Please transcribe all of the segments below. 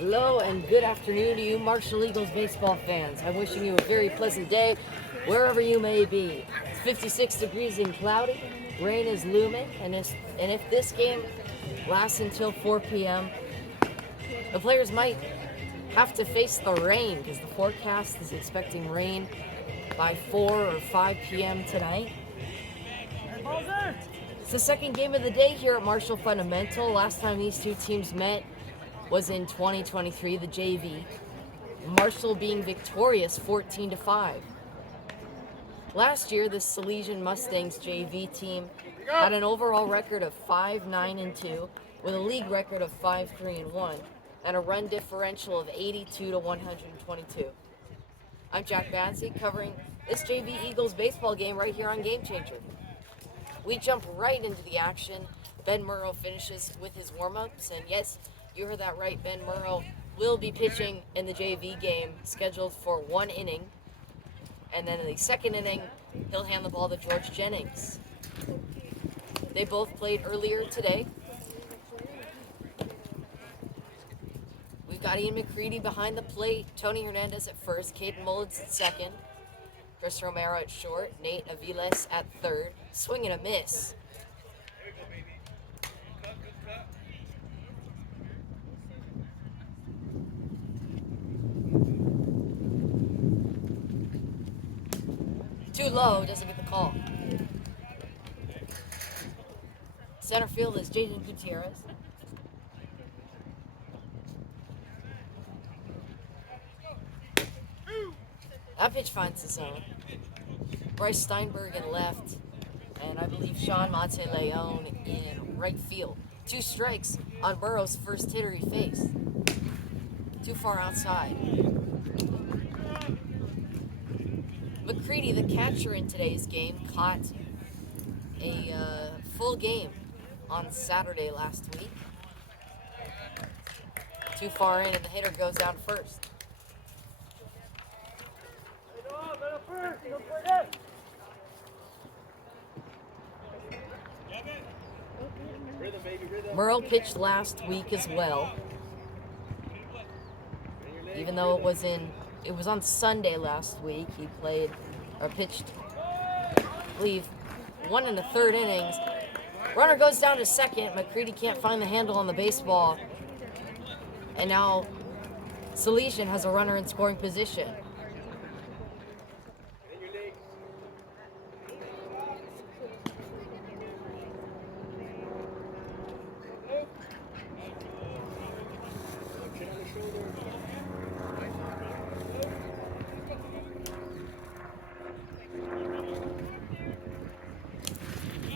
Hello and good afternoon to you Marshall Eagles baseball fans. I'm wishing you a very pleasant day wherever you may be. It's 56 degrees and cloudy, rain is looming, and if this game lasts until 4 p.m., the players might have to face the rain because the forecast is expecting rain by 4 or 5 p.m. tonight. It's the second game of the day here at Marshall Fundamental. Last time these two teams met was in 2023, the JV. Marshall being victorious 14-5. Last year, the Salesian Mustangs JV team had an overall record of 5-9-2 with a league record of 5-3-1 and a run differential of 82-122. I'm Jack Bansi covering this JV Eagles baseball game right here on Game Changer. We jump right into the action. Ben Murrow finishes with his warm-ups, and yes, you heard that right. Ben Murrow will be pitching in the JV game, scheduled for 1 inning. And then in the second inning, he'll hand the ball to George Jennings. They both played earlier today. We've got Ian McCready behind the plate, Tony Hernandez at first, Caden Mullins at second, Chris Romero at short, Nate Aviles at third. Swing and a miss. Too low, doesn't get the call. Center field is Jaden Gutierrez. That pitch finds the zone. Bryce Steinberg in left, and I believe Sean Monteleone in right field. 2 strikes on Burrow's first hitter he faced. Too far outside. McCready, the catcher in today's game, caught a full game on Saturday last week. Too far in, and the hitter goes down first. Murrow pitched last week as well. Even though it was on Sunday last week, he pitched, I believe, 1 1/3 innings. Runner goes down to second. McCready can't find the handle on the baseball. And now Salesian has a runner in scoring position.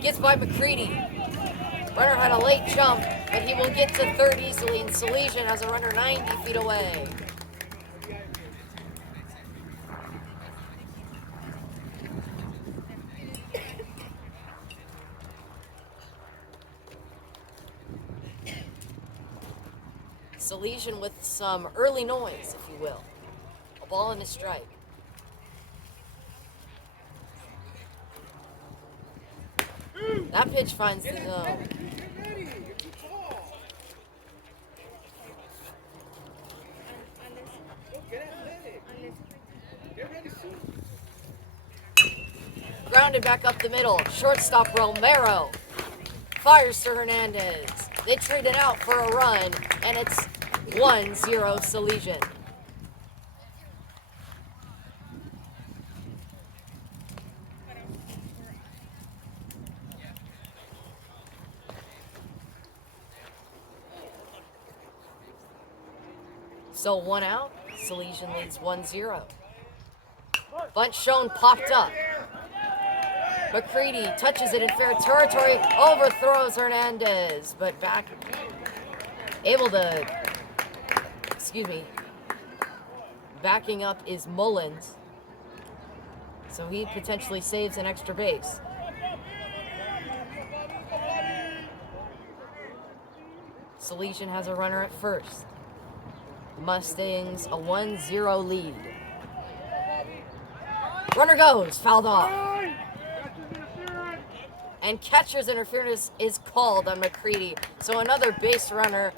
Gets by McCready. Runner had a late jump, but he will get to third easily, and Salesian has a runner 90 feet away. Salesian with some early noise, if you will. A ball and a strike. That pitch finds the zone. Grounded back up the middle. Shortstop Romero fires to Hernandez. They trade it out for a run, and it's 1-0 Salesian. So 1 out, Salesian leads 1-0. Bunt shown popped up. McCready touches it in fair territory, overthrows Hernandez, but backing up is Mullins. So he potentially saves an extra base. Salesian has a runner at first. Mustangs a 1-0 lead. Runner goes, fouled off. And catcher's interference is called on McCready. So another base runner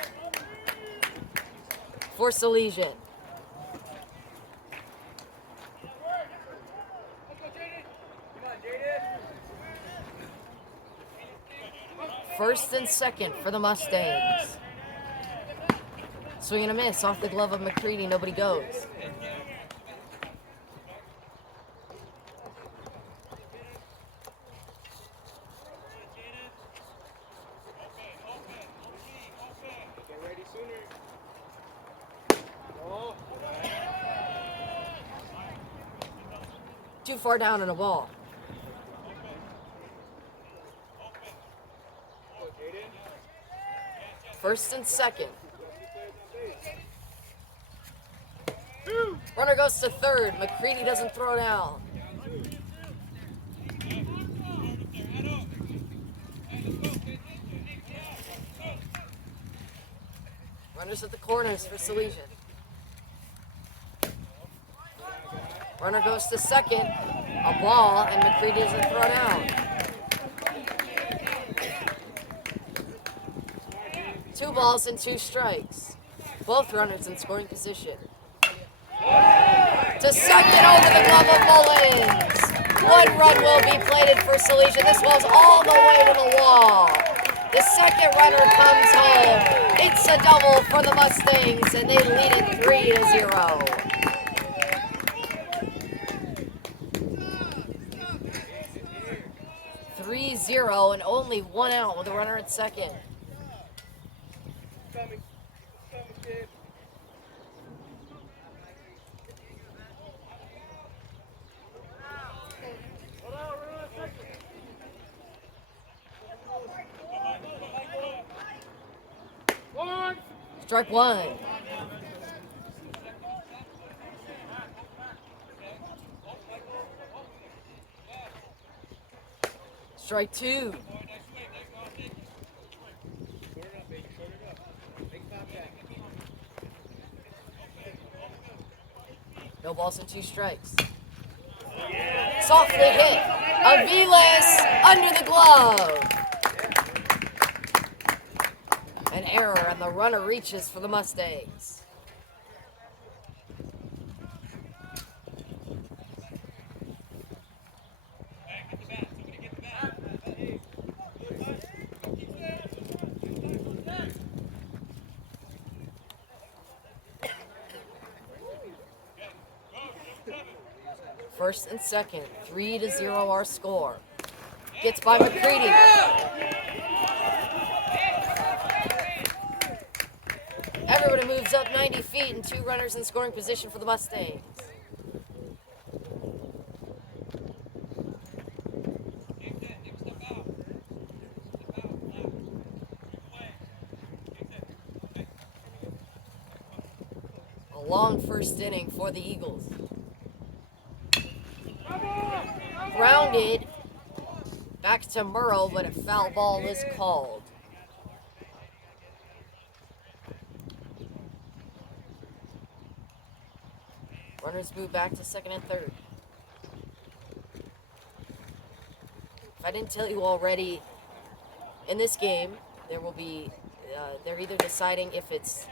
for Salesian. First and second for the Mustangs. Swing and a miss off the glove of McCready. Nobody goes. Too far down in a ball. First and second. Runner goes to third. McCready doesn't throw down. Runners at the corners for Salesian. Runner goes to second. A ball, and McCready doesn't throw down. 2 balls and 2 strikes. Both runners in scoring position. To second over the glove of Mullins. 1 run will be plated for Salesian. This ball's all the way to the wall. The second runner comes home. It's a double for the Mustangs, and they lead it 3-0. 3-0 and only 1 out with a runner at second. Strike 1. Strike 2. No balls and 2 strikes. Softly hit. Aviles under the glove. An error, and the runner reaches for the Mustangs. First and second, 3-0 our score. Gets by McCready. Everybody moves up 90 feet and 2 runners in scoring position for the Mustangs. A long first inning for the Eagles. Grounded back to Murrow, but a foul ball is called. Runners move back to second and third. If I didn't tell you already, in this game, there will be, they're either deciding if it's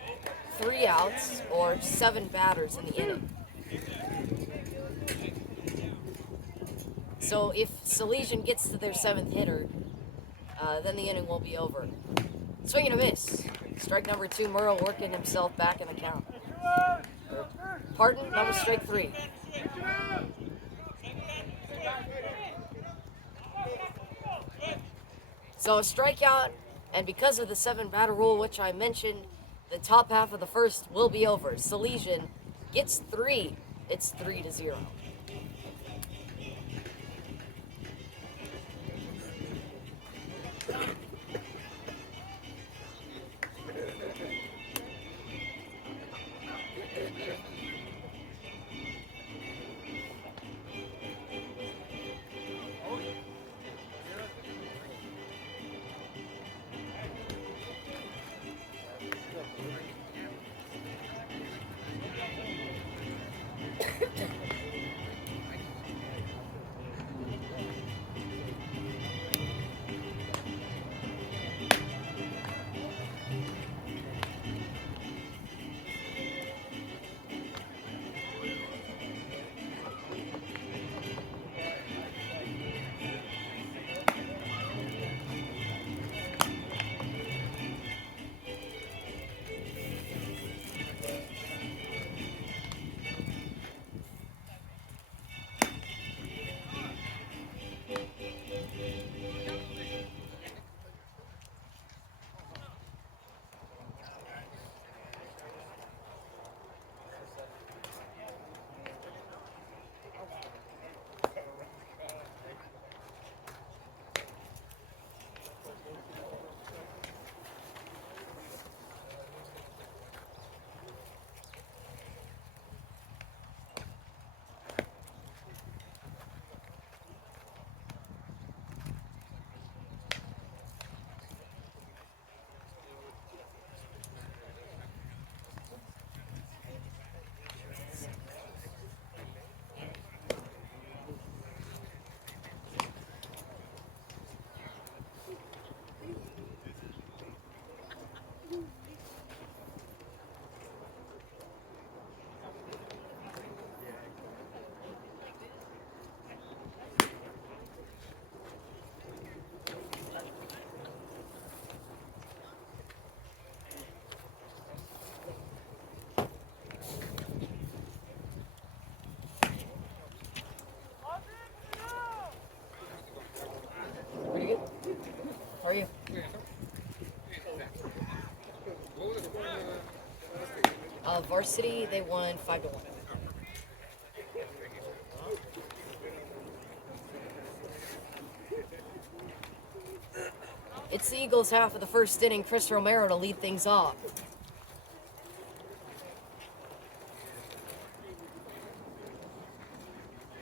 3 outs or 7 batters in the inning. So if Salesian gets to their 7th hitter, then the inning will be over. Swing and a miss. Strike number 2, Murrow working himself back in the count. Pardon, that was strike 3. So a strikeout, and because of the 7 batter rule, which I mentioned, the top half of the first will be over. Salesian gets 3. It's 3-0. are you? Varsity, they won 5-1. It's the Eagles' half of the first inning. Chris Romero to lead things off.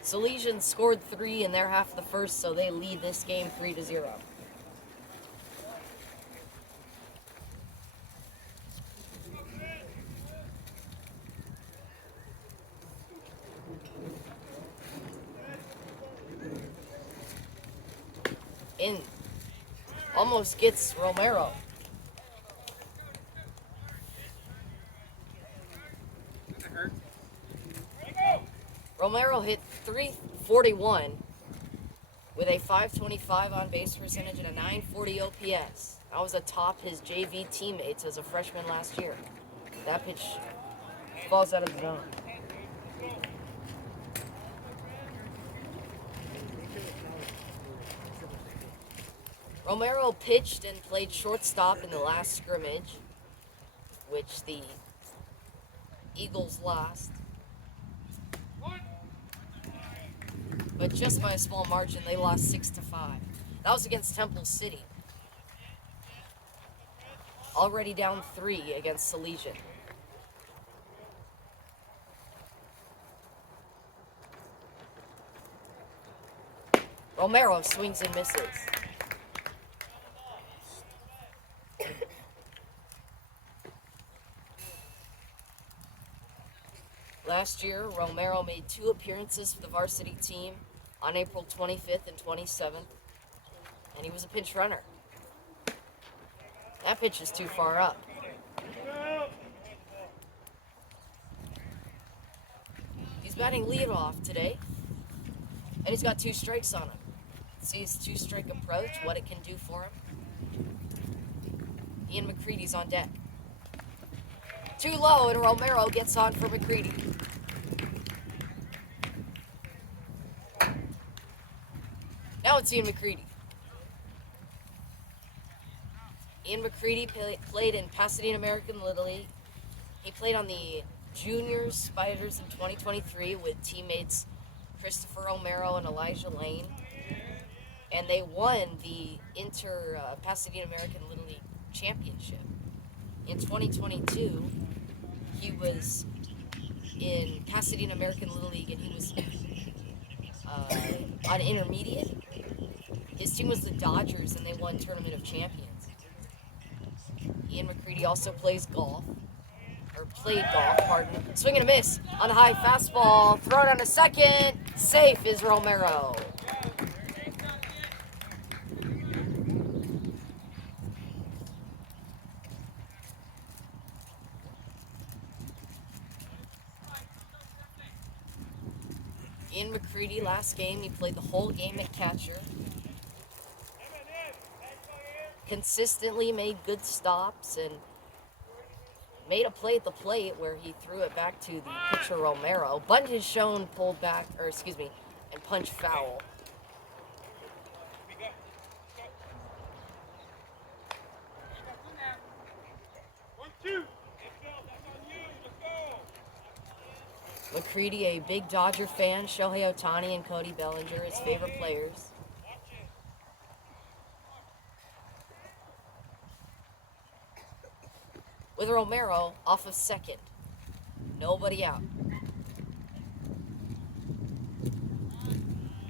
Salesian scored 3 in their half of the first, so they lead this game 3-0. In. Almost gets Romero. Romero hit .341 with a .525 on base percentage and a .940 OPS. That was atop his JV teammates as a freshman last year. That pitch falls out of the zone. Romero pitched and played shortstop in the last scrimmage, which the Eagles lost. But just by a small margin, they lost 6-5. That was against Temple City. Already down 3 against Salesian. Romero swings and misses. Last year, Romero made 2 appearances for the varsity team on April 25th and 27th, and he was a pinch runner. That pitch is too far up. He's batting leadoff today, and he's got 2 strikes on him. See his 2-strike approach, what it can do for him. Ian McCready's on deck. Too low, and Romero gets on for McCready. Now it's Ian McCready. Ian McCready played in Pasadena American Little League. He played on the Junior Spiders in 2023 with teammates Christopher Romero and Elijah Lane. And they won the Pasadena American Little League Championship. In 2022, he was in Pasadena American Little League, and he was on intermediate. His team was the Dodgers, and they won Tournament of Champions. Ian McCready also played golf, pardon. Swing and a miss on a high fastball. Throw it on a second. Safe is Romero. Ian McCready, last game, he played the whole game at catcher. Consistently made good stops and made a play at the plate where he threw it back to the pitcher Romero. Bunt is shown, pulled back, and punch foul. McCready, a big Dodger fan. Shohei Ohtani and Cody Bellinger, his favorite players. With Romero off of second. Nobody out.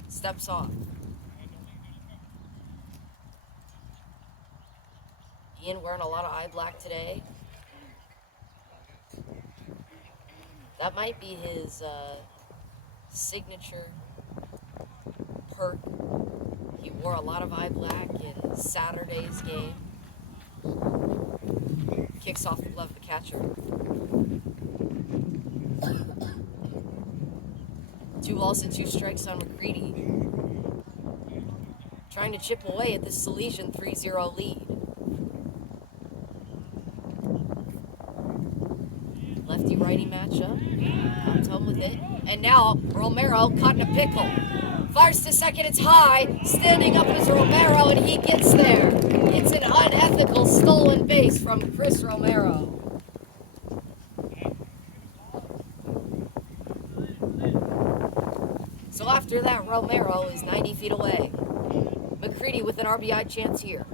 Steps off. Ian wearing a lot of eye black today. That might be his signature perk. He wore a lot of eye black in Saturday's game. Kicks off the glove of the catcher. 2 balls and 2 strikes on McCready. Trying to chip away at this Salesian 3-0 lead. Lefty-righty matchup. Comes home with it. And now Romero caught in a pickle. Fires to second, it's high. Standing up is Romero, and he gets there. It's an unethical stolen base from Chris Romero. So after that, Romero is 90 feet away. McCready with an RBI chance here.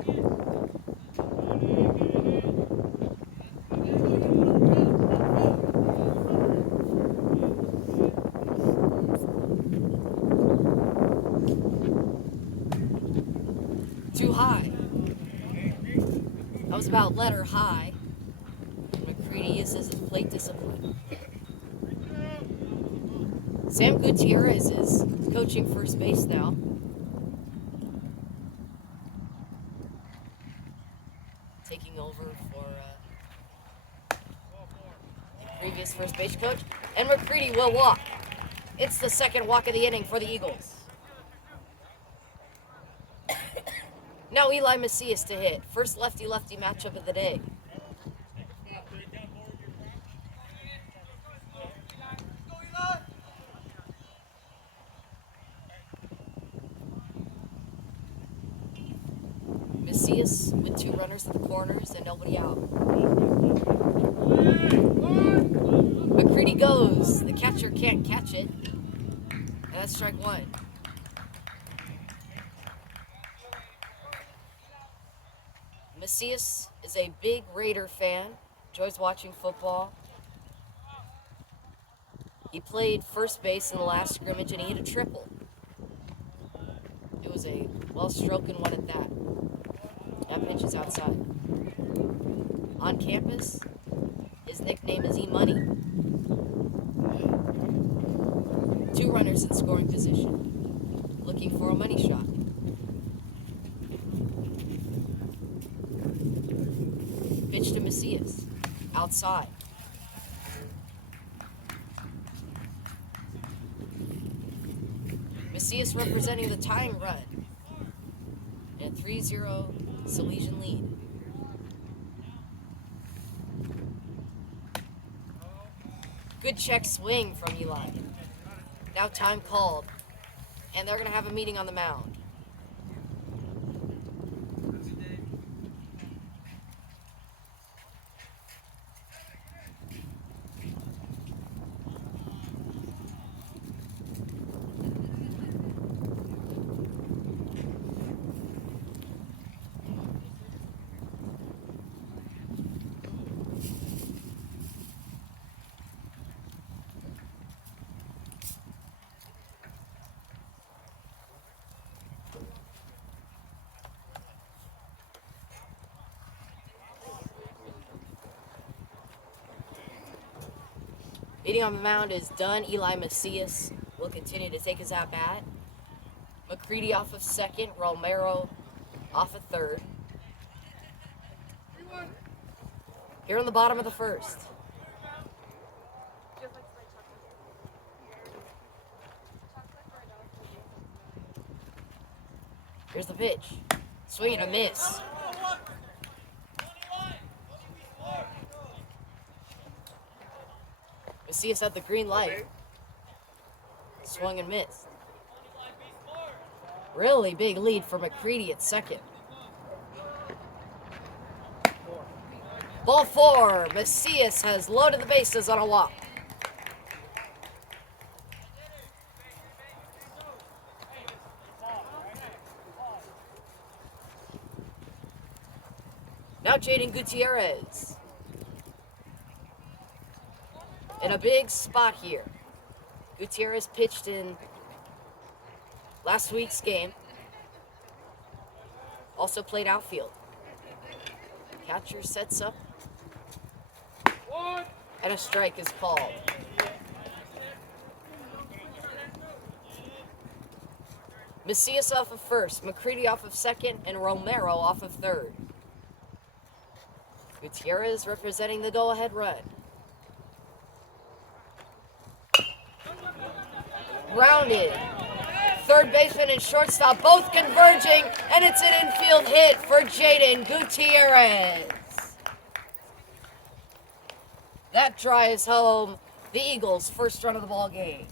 Too high. That was about letter high. McCready uses his plate discipline. Sam Gutierrez is coaching first base now. Taking over for the previous first base coach. And McCready will walk. It's the second walk of the inning for the Eagles. Now Eli Macias to hit. First lefty-lefty matchup of the day. Macias with 2 runners at the corners and nobody out. McCready goes. The catcher can't catch it. And that's strike 1. Macias is a big Raider fan. Enjoys watching football. He played first base in the last scrimmage and he hit a triple. It was a well-stroken one at that. That pitch is outside. On campus, his nickname is E-Money. 2 runners in scoring position. Looking for a money shot. Pitch to Macias. Outside. Macias representing the tying run. And a 3-0 Salesian lead. Good check swing from Eli. Now time called. And they're going to have a meeting on the mound. Meeting on the mound is done. Eli Macias will continue to take his at-bat. McCready off of second. Romero off of third. Here in the bottom of the first. Here's the pitch. Swing and a miss. Macias at the green light. Swung and missed. Really big lead for McCready at second. Ball 4. Macias has loaded the bases on a walk. Now Jaden Gutierrez. In a big spot here. Gutierrez pitched in last week's game. Also played outfield. Catcher sets up. And a strike is called. Macias off of first, McCready off of second, and Romero off of third. Gutierrez representing the go-ahead run. Grounded. Third baseman and shortstop both converging, and it's an infield hit for Jaden Gutierrez. That drives home the Eagles' first run of the ball game.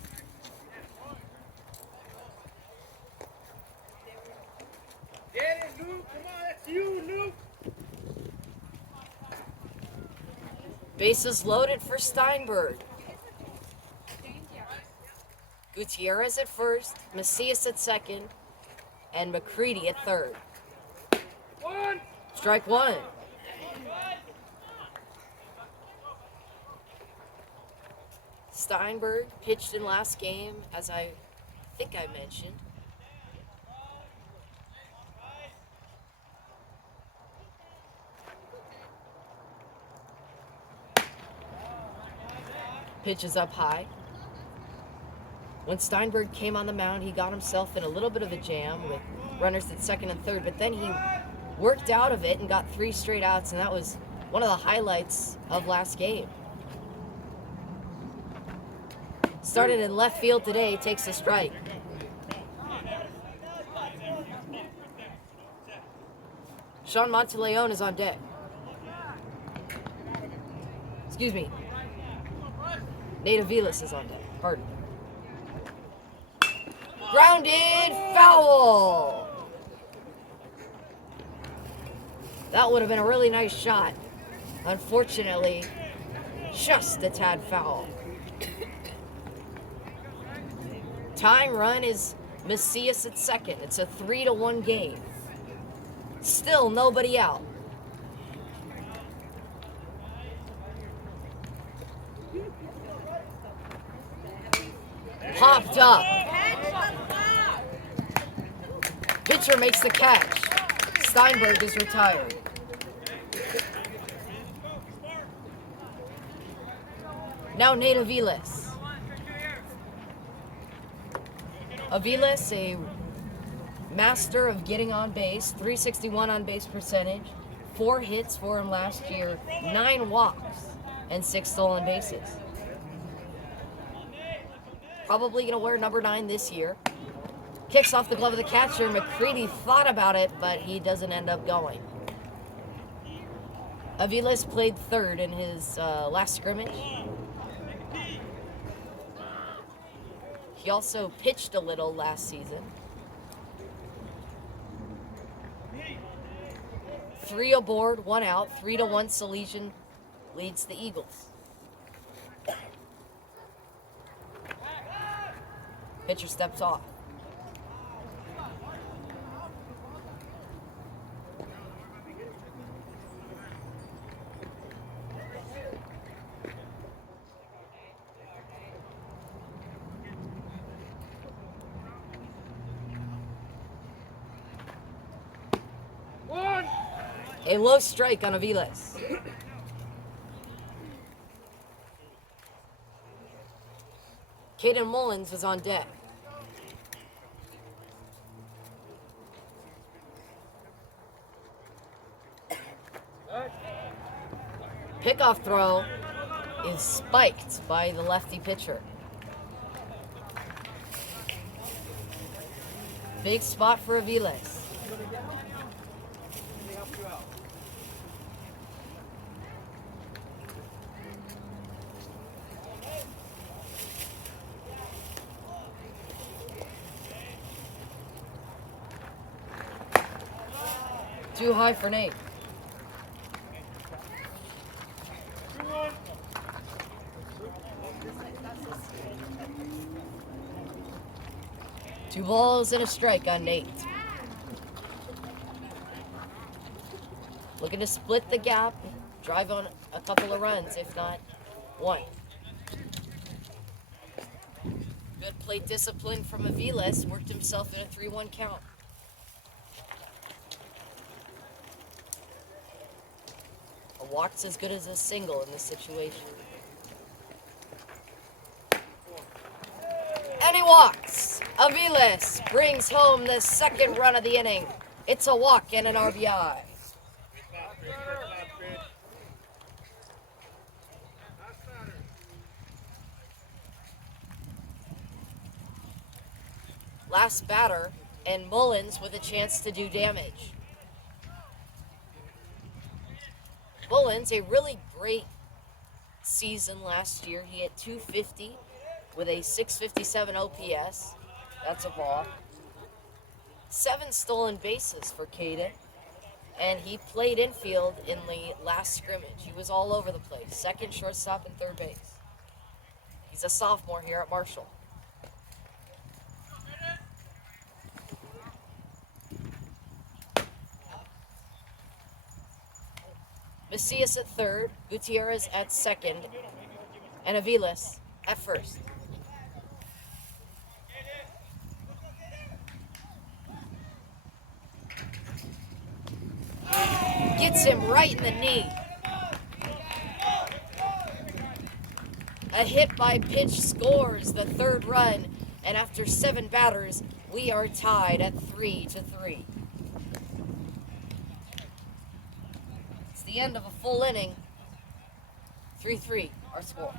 Bases loaded for Steinberg. Gutierrez at first, Macias at second, and McCready at third. Strike one. Steinberg pitched in last game, as I think I mentioned. Pitch is up high. When Steinberg came on the mound, he got himself in a little bit of a jam with runners at second and third, but then he worked out of it and got 3 straight outs, and that was one of the highlights of last game. Started in left field today, takes a strike. Sean Monteleone is on deck. Excuse me. Nate Aviles is on deck. Pardon. Grounded foul. That would have been a really nice shot. Unfortunately, just a tad foul. Time run is Macias at second. It's a 3-1 game. Still nobody out. Popped up. Pitcher makes the catch. Steinberg is retired. Now Nate Aviles. Aviles, a master of getting on base, 361 on base percentage, 4 hits for him last year, 9 walks, and 6 stolen bases. Probably going to wear number 9 this year. Kicks off the glove of the catcher. McCready thought about it, but he doesn't end up going. Aviles played third in his last scrimmage. He also pitched a little last season. 3 aboard, 1 out, 3-1 Salesian leads the Eagles. Pitcher steps off. A low strike on Aviles. Caden Mullins is on deck. Pickoff throw is spiked by the lefty pitcher. Big spot for Aviles. Too high for Nate. Two balls and a strike on Nate. Looking to split the gap, drive on a couple of runs, if not one. Good plate discipline from Aviles, worked himself in a 3-1 count. A walk's as good as a single in this situation. And he walks. Aviles brings home the second run of the inning. It's a walk and an RBI. Last batter, and Mullins with a chance to do damage. Mullins, a really great season last year. He had 250 with a 657 OPS. That's a ball. 7 stolen bases for Caden. And he played infield in the last scrimmage. He was all over the place. Second, shortstop, and third base. He's a sophomore here at Marshall. Macias at third, Gutierrez at second, and Aviles at first. Gets him right in the knee. A hit by pitch scores the third run, and after 7 batters, we are tied at 3-3. It's the end of a full inning. 3-3, our score.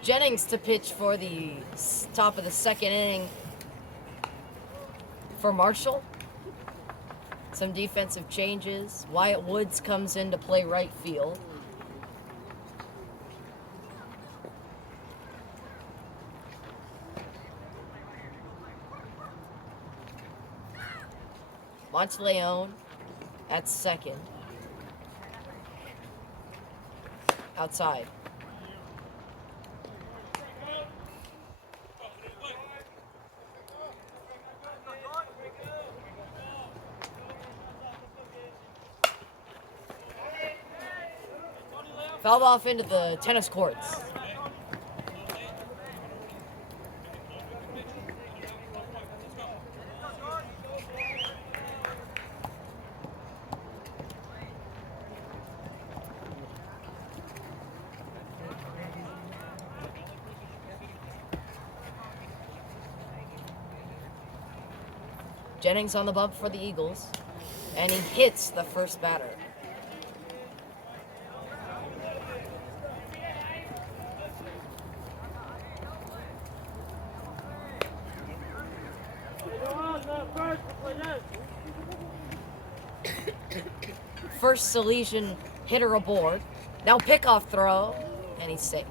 Jennings to pitch for the top of the second inning for Marshall. Some defensive changes. Wyatt Woods comes in to play right field. Monteleone at second. Outside. Fouled off into the tennis courts. Jennings on the bump for the Eagles, and he hits the first batter. First Salesian hitter aboard. Now pickoff throw, and he's safe.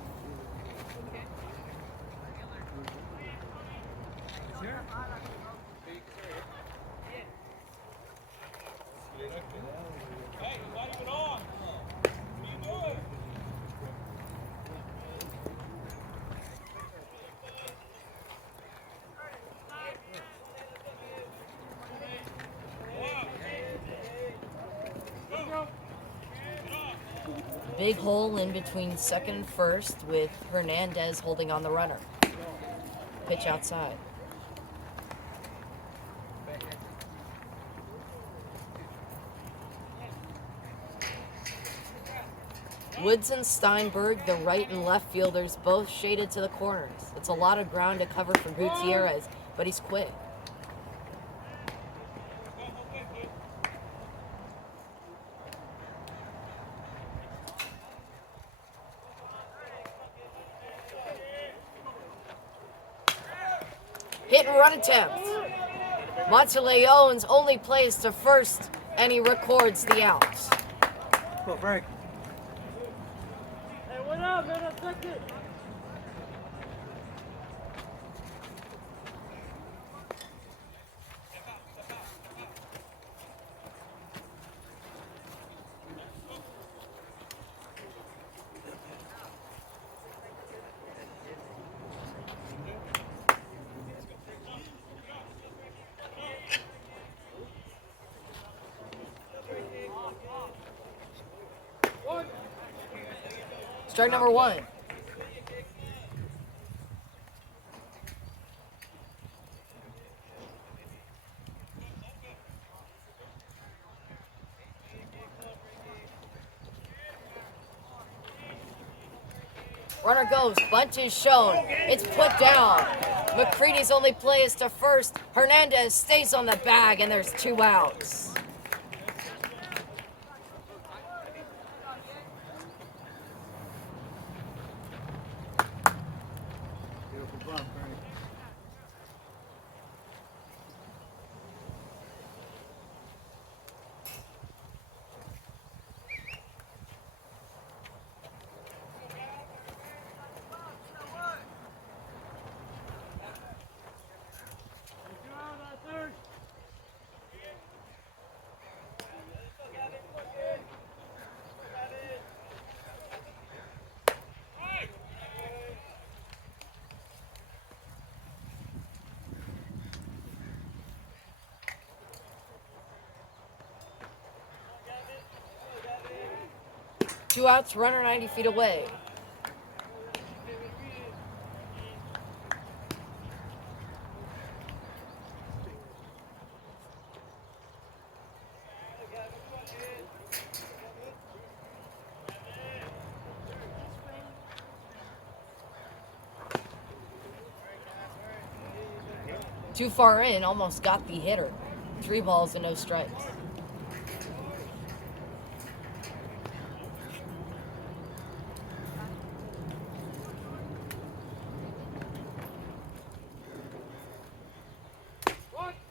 Big hole in between second and first with Hernandez holding on the runner. Pitch outside. Woods and Steinberg, the right and left fielders, both shaded to the corners. It's a lot of ground to cover for Gutierrez, but he's quick. Hit and run attempt. Monteleone's only plays to first, and he records the out. Go, Frank. Hey, what up, man? I took it. Strike number one. Runner goes, bunt is shown. It's put down. McCready's only play is to first. Hernandez stays on the bag, and there's 2 outs. Beautiful bump, Frank. Two outs, runner 90 feet away. Too far in, almost got the hitter. 3 balls and no strikes.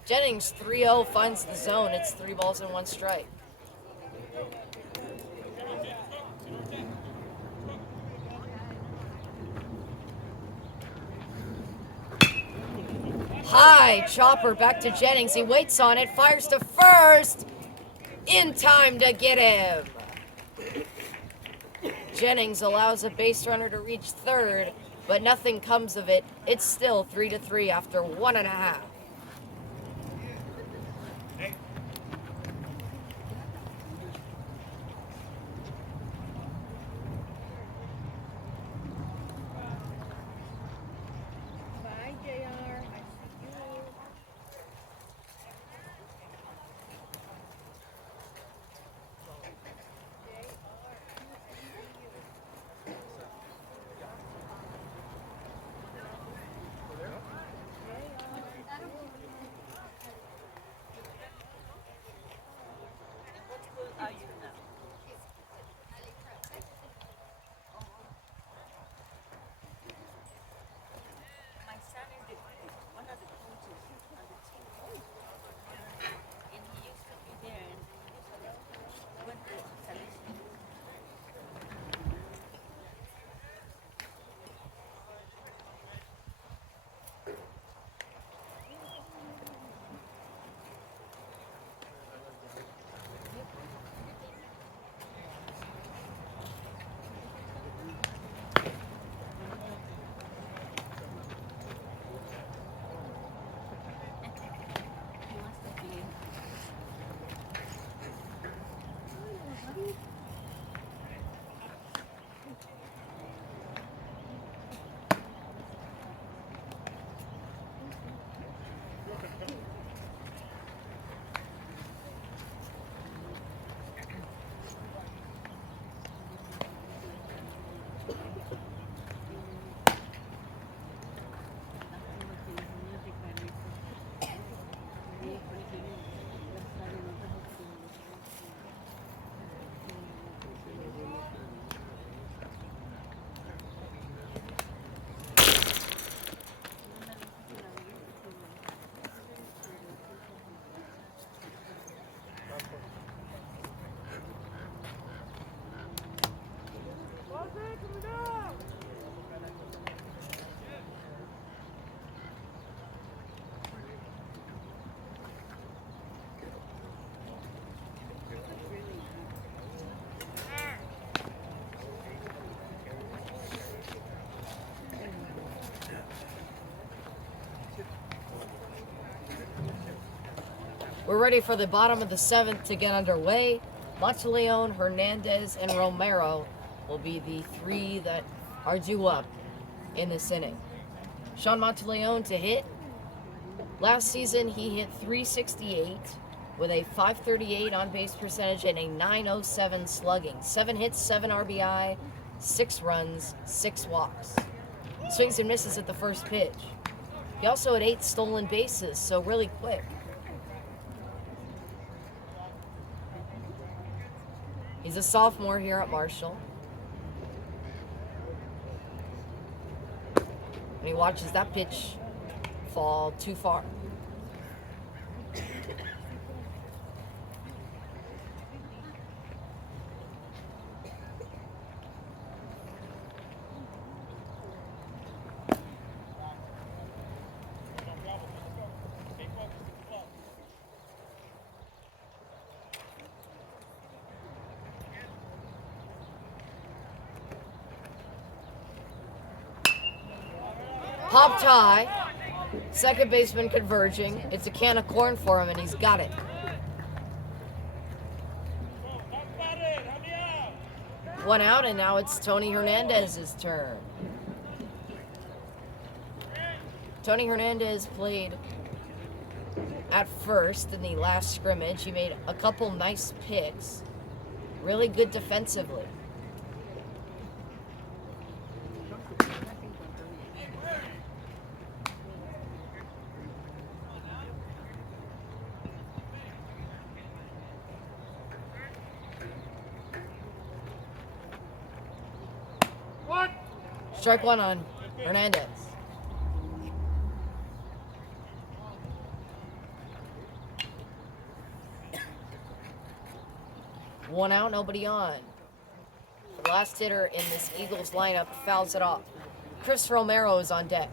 Jennings 3-0 finds the zone. It's 3 balls and 1 strike. High chopper back to Jennings. He waits on it, fires to first. In time to get him. Jennings allows a base runner to reach third, but nothing comes of it. It's still 3-3 after 1.5. We're ready for the bottom of the 7th to get underway. Monteleone, Hernandez, and Romero will be the 3 that are due up in this inning. Sean Monteleone to hit. Last season, he hit .368 with a .538 on-base percentage and a .907 slugging. 7 hits, 7 RBI, 6 runs, 6 walks. Swings and misses at the first pitch. He also had 8 stolen bases, so really quick. He's a sophomore here at Marshall. And he watches that pitch fall too far. Popped high. Second baseman converging. It's a can of corn for him, and he's got it. One out, and now it's Tony Hernandez's turn. Tony Hernandez played at first in the last scrimmage. He made a couple nice picks. Really good defensively. Strike 1 on Hernandez. One out, nobody on. The last hitter in this Eagles lineup fouls it off. Chris Romero is on deck.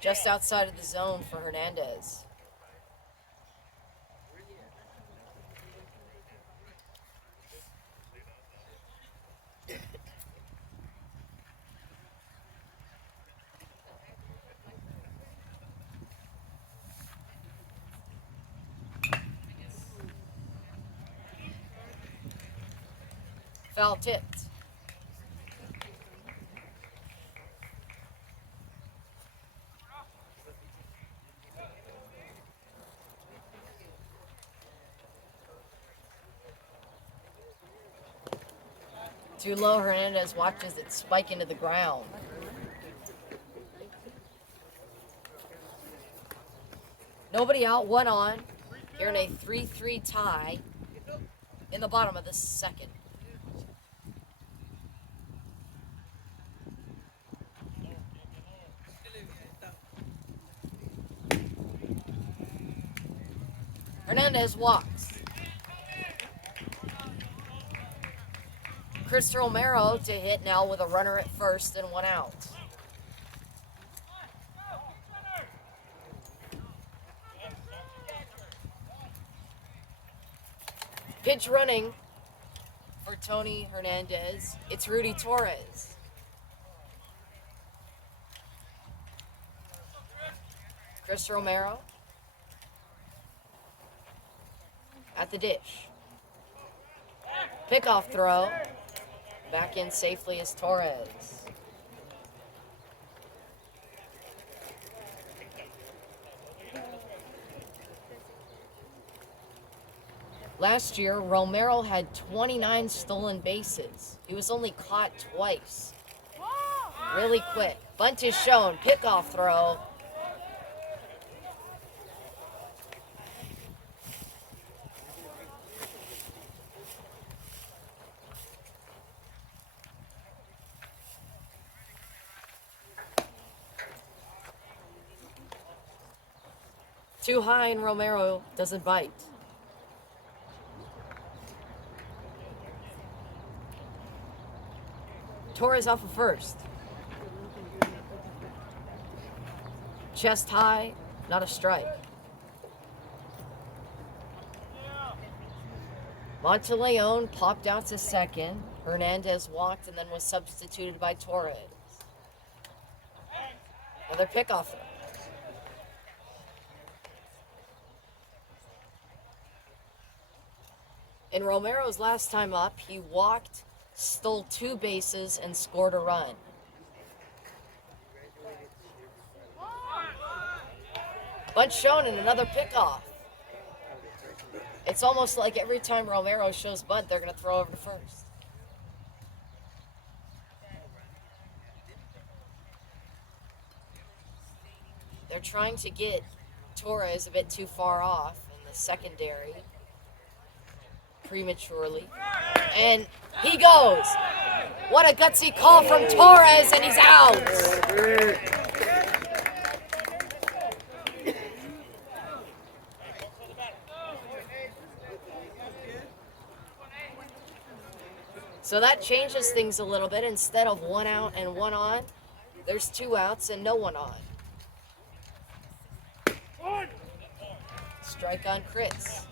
Just outside of the zone for Hernandez. Foul tipped. Too low, Hernandez watches it spike into the ground. Nobody out, 1 on. Here in a 3-3 tie in the bottom of the 2nd. Hernandez walks. Chris Romero to hit now with a runner at first and 1 out. Pitch running for Tony Hernandez. It's Rudy Torres. Chris Romero at the dish. Pickoff throw. Back in safely is Torres. Last year, Romero had 29 stolen bases. He was only caught twice. Really quick. Bunt is shown. Pickoff throw. Too high, and Romero doesn't bite. Torres off of first. chest high, not a strike. Monteleone popped out to second. Hernandez walked and then was substituted by Torres. Another pickoff throw. In Romero's last time up, he walked, stole 2 bases, and scored a run. Bunt shown and another pickoff. It's almost like every time Romero shows bunt, they're going to throw over to first. They're trying to get Torres a bit too far off in the secondary prematurely. And he goes. What a gutsy call from Torres, and he's out. So that changes things a little bit. Instead of 1 out and 1 on, there's 2 outs and no one on. Strike on Kritz.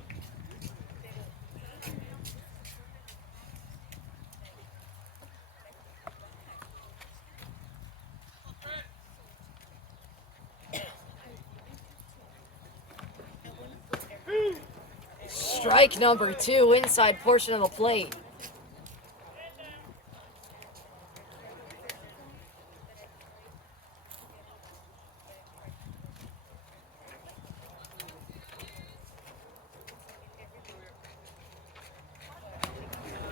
Strike number 2, inside portion of the plate.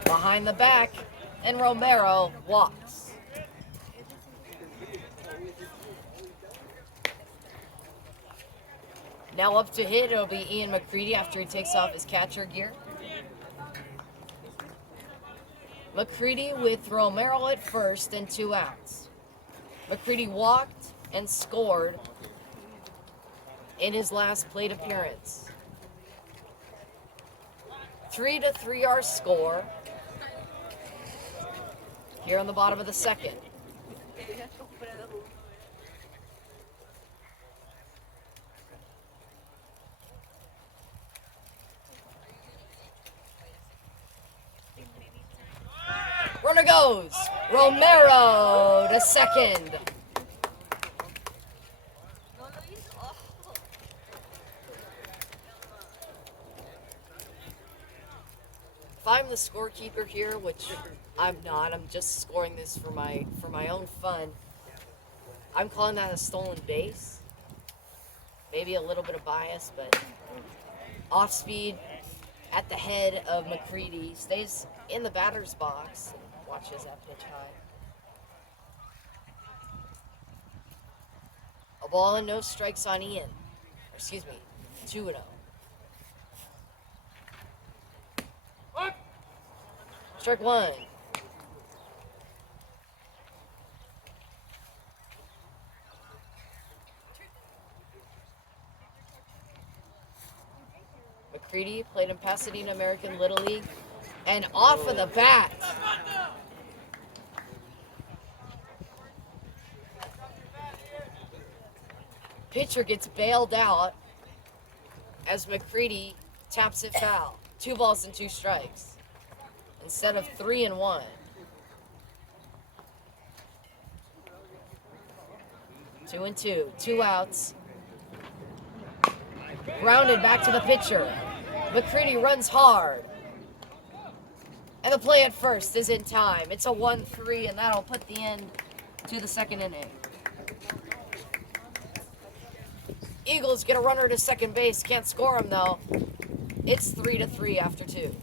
Behind the back, and Romero walks. Now up to hit, it'll be Ian McCready after he takes off his catcher gear. McCready with Romero at first and 2 outs. McCready walked and scored in his last plate appearance. 3-3 our score here on the bottom of the second. Runner goes. Romero to second. If I'm the scorekeeper here, which I'm not, I'm just scoring this for my own fun, I'm calling that a stolen base. Maybe a little bit of bias, but off speed at the head of McCready, stays in the batter's box. Watches that pitch high. A ball and no strikes on Ian. Excuse me, 2-0. Strike 1. McCready played in Pasadena American Little League, and off of the bat. Pitcher gets bailed out as McCready taps it foul. 2 balls and 2 strikes instead of 3 and 1. Two and 2, 2 outs. Grounded back to the pitcher. McCready runs hard. And the play at first is in time. It's a 1-3, and that'll put the end to the second inning. Eagles get a runner to second base. Can't score him, though. It's 3-3 after 2.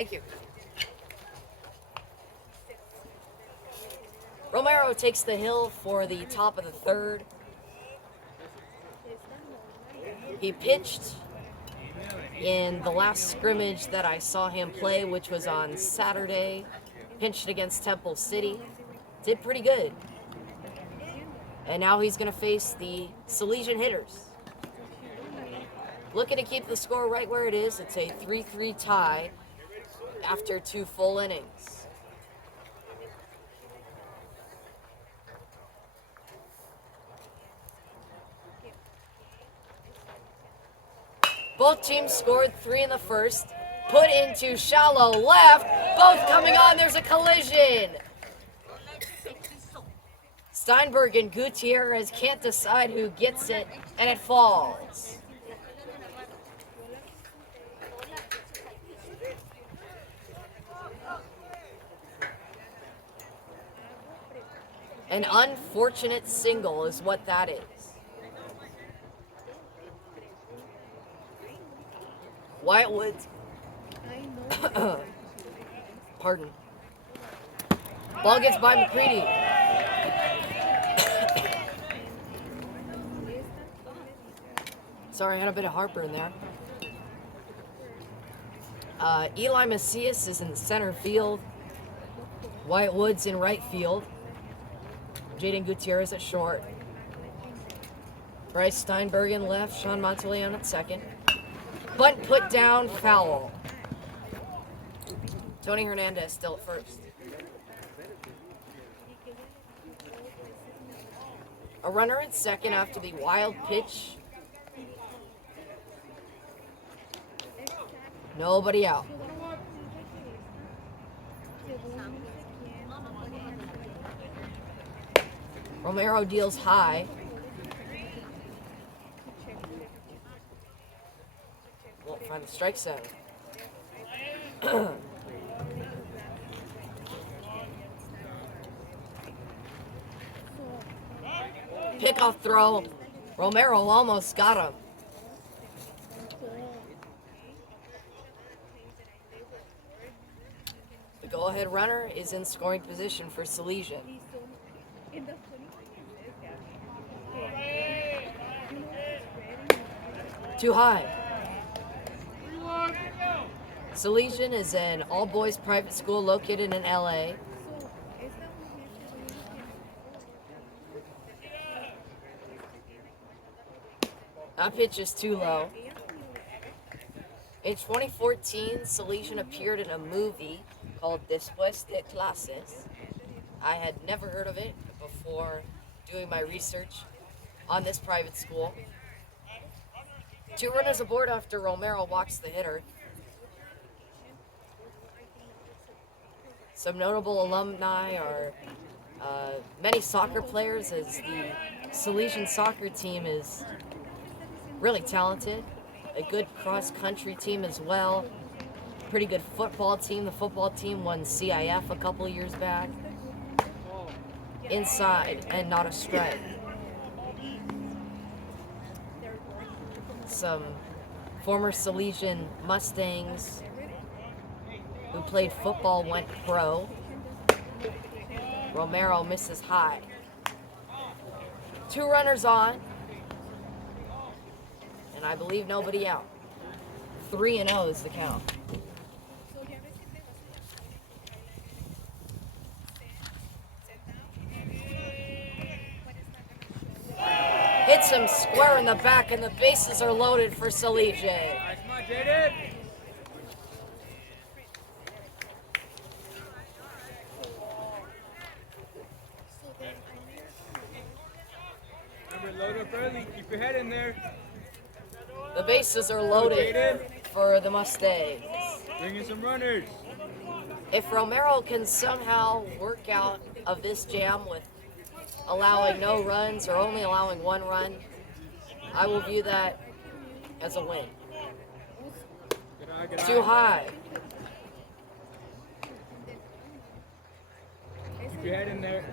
Thank you. Romero takes the hill for the top of the third. He pitched in the last scrimmage that I saw him play, which was on Saturday. Pitched against Temple City. Did pretty good. And now he's going to face the Salesian hitters. Looking to keep the score right where it is. It's a 3-3 tie after 2 full innings. Both teams scored 3 in the first. Put into shallow left. Both coming on. There's a collision. Steinberg and Gutierrez can't decide who gets it, and it falls. An unfortunate single is what that is. Wyatt pardon. Ball gets by McCready. Sorry, I had a bit of heartburn there. Eli Macias is in center field. Wyatt Woods in right field. Jaden Gutierrez at short. Bryce Steinberg in left. Sean Monteleone at second. Bunt put down, foul. Tony Hernandez still at first. A runner at second after the wild pitch. Nobody out. Romero deals high. Won't find the strike zone. Pickoff throw. Romero almost got him. The go-ahead runner is in scoring position for Salesian. Too high. Salesian is an all-boys private school located in LA. That pitch is too low. In 2014, Salesian appeared in a movie called Después de Clases. I had never heard of it before doing my research on this private school. 2 runners aboard after Romero walks the hitter. Some notable alumni are many soccer players, as the Salesian soccer team is really talented. A good cross-country team as well. Pretty good football team. The football team won CIF a couple of years back. Inside and not a strike. Some former Salesian Mustangs who played football went pro. Romero misses high. 2 runners on. And I believe nobody out. 3-0 is the count. Hits him square in the back, and the bases are loaded for Salesian. Come on, Jaden. Remember, load up early. Keep your head in there. The bases are loaded for the Mustangs. Bring in some runners. If Romero can somehow work out of this jam with allowing no runs or only allowing 1 run, I will view that as a win. Too high. Keep your head in there.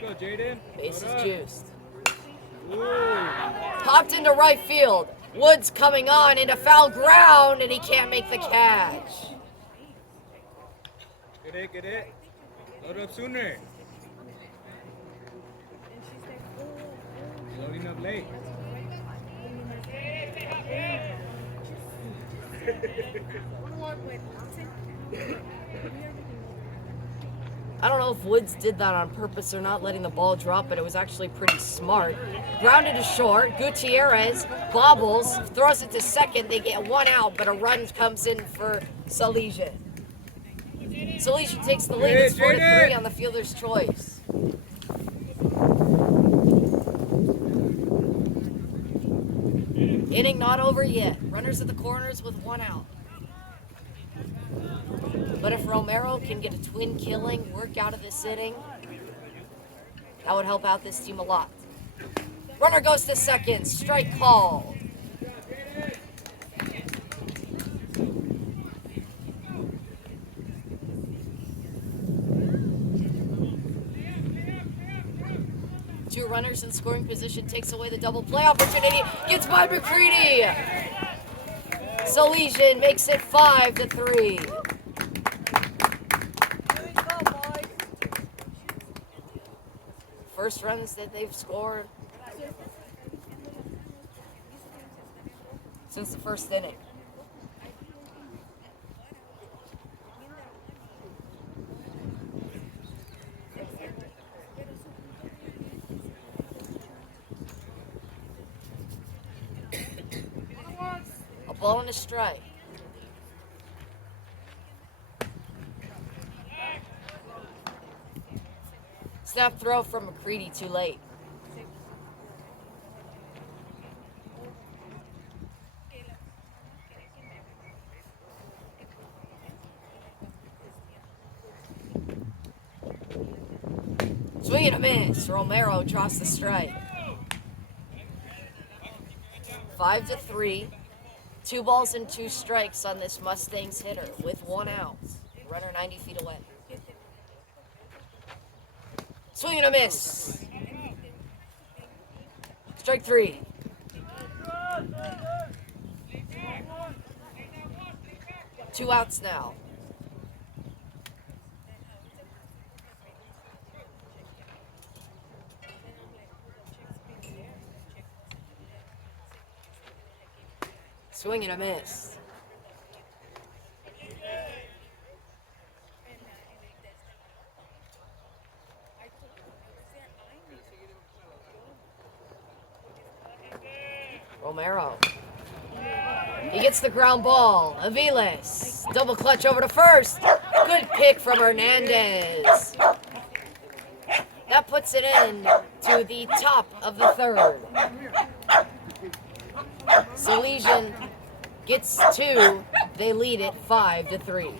Go, Jaden. Base is juiced. Popped into right field. Woods coming on into foul ground, and he can't make the catch. Get it. Load up sooner. Loading up late. I don't know if Woods did that on purpose or not, letting the ball drop, but it was actually pretty smart. Grounded to short. Gutierrez bobbles, throws it to second. They get one out, but a run comes in for Salesian. Salesian takes the lead. It's 4-3 on the fielder's choice. Inning not over yet. Runners at the corners with one out. But if Romero can get a twin killing, work out of this inning, that would help out this team a lot. Runner goes to second. Strike call. Two runners in scoring position, takes away the double play opportunity. Gets by McCready. Salesian makes it 5-3. First runs that they've scored since the first inning. A ball and a strike. Snap throw from McCready, too late. Swing and a miss. Romero draws the strike. 5-3. 2 balls and 2 strikes on this Mustangs hitter with 1 out. Runner 90 feet away. Swing and a miss. Strike 3. Two outs now. Swing and a miss. Romero. He gets the ground ball. Aviles. Double clutch over to first. Good pick from Hernandez. That puts it in to the top of the third. Salesian gets 2. They lead it 5-3.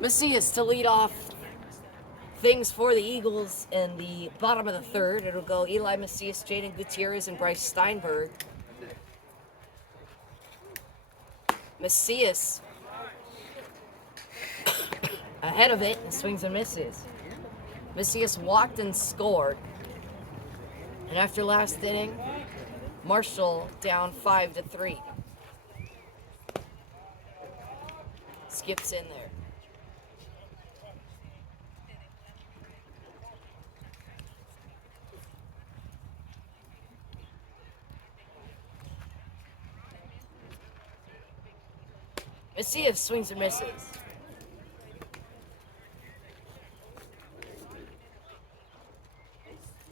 Macias to lead off things for the Eagles in the bottom of the third. It'll go Eli Macias, Jaden Gutierrez, and Bryce Steinberg. Macias ahead of it and swings and misses. Macias walked and scored. And after last inning, Marshall down 5-3. Skips in there. Macias swings and misses.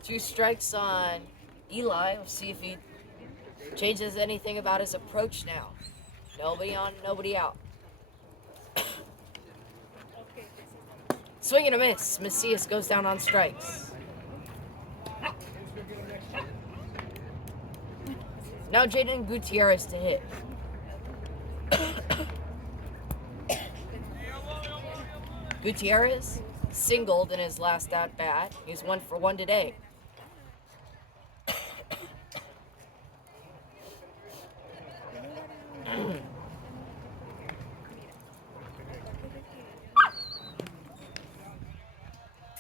Two strikes on Eli. We'll see if he changes anything about his approach now. Nobody on, nobody out. Swing and a miss. Macias goes down on strikes. Now Jaden Gutierrez to hit. Gutierrez singled in his last at-bat. He's 1 for 1 today.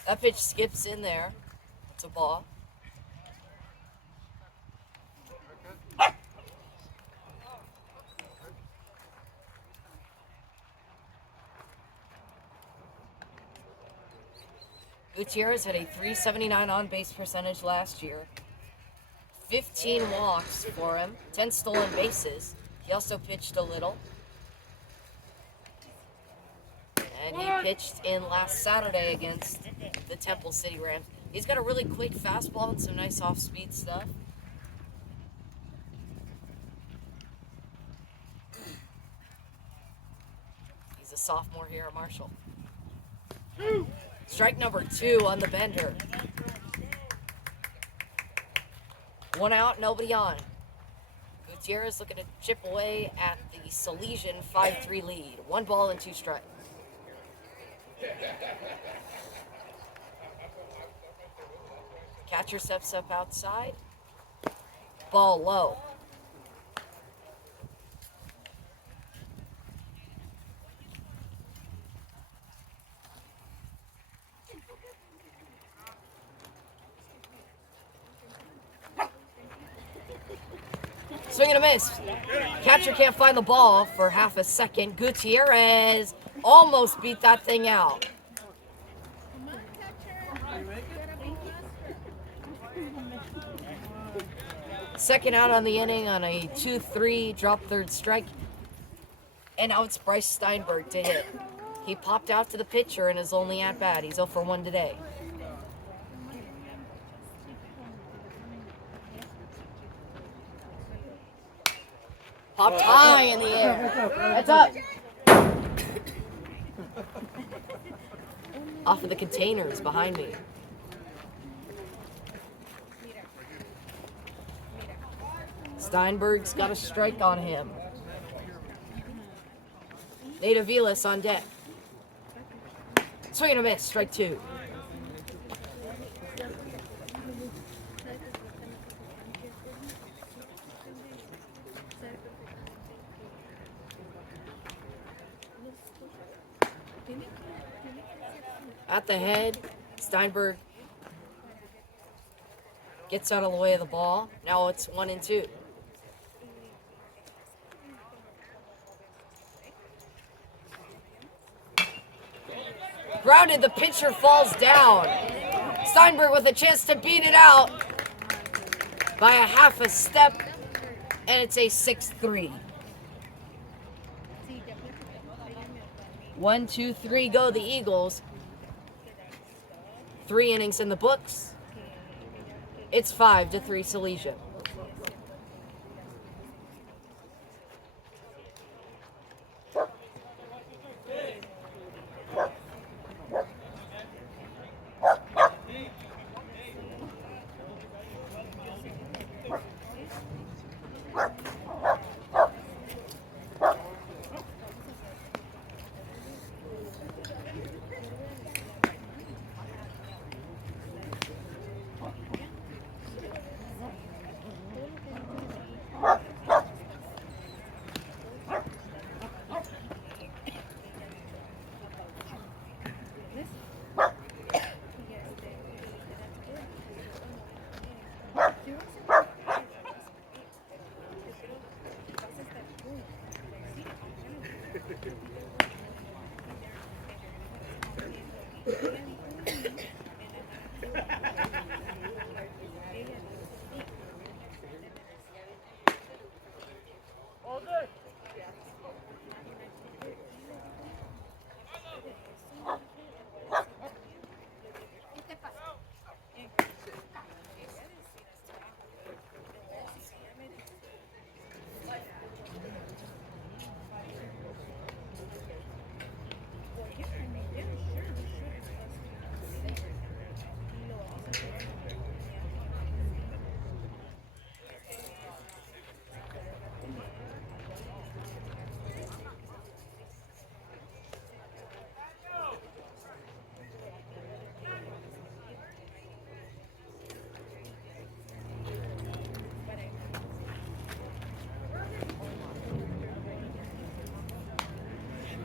That pitch skips in there. It's a ball. Gutierrez had a .379 on-base percentage last year. 15 walks for him, 10 stolen bases. He also pitched a little. And he pitched in last Saturday against the Temple City Rams. He's got a really quick fastball and some nice off-speed stuff. He's a sophomore here at Marshall. Strike number 2 on the bender. 1 out, nobody on. Gutierrez looking to chip away at the Salesian 5-3 lead. 1 ball and 2 strikes. Catcher steps up outside. Ball low. Swing and a miss. Catcher can't find the ball for half a second. Gutierrez almost beat that thing out. Second out on the inning on a 2-3 drop third strike. And now it's Bryce Steinberg to hit. He popped out to the pitcher in his only at-bat. He's 0 for 1 today. Popped high in the air. That's up. Off of the containers behind me. Steinberg's got a strike on him. Nate Aviles on deck. Swing and a miss, strike 2. At the head, Steinberg gets out of the way of the ball. Now it's 1 and 2. Grounded, the pitcher falls down. Steinberg with a chance to beat it out by a half a step, and it's a 6-3. 1, 2, 3 go the Eagles. 3 innings in the books. It's 5-3 Salesian.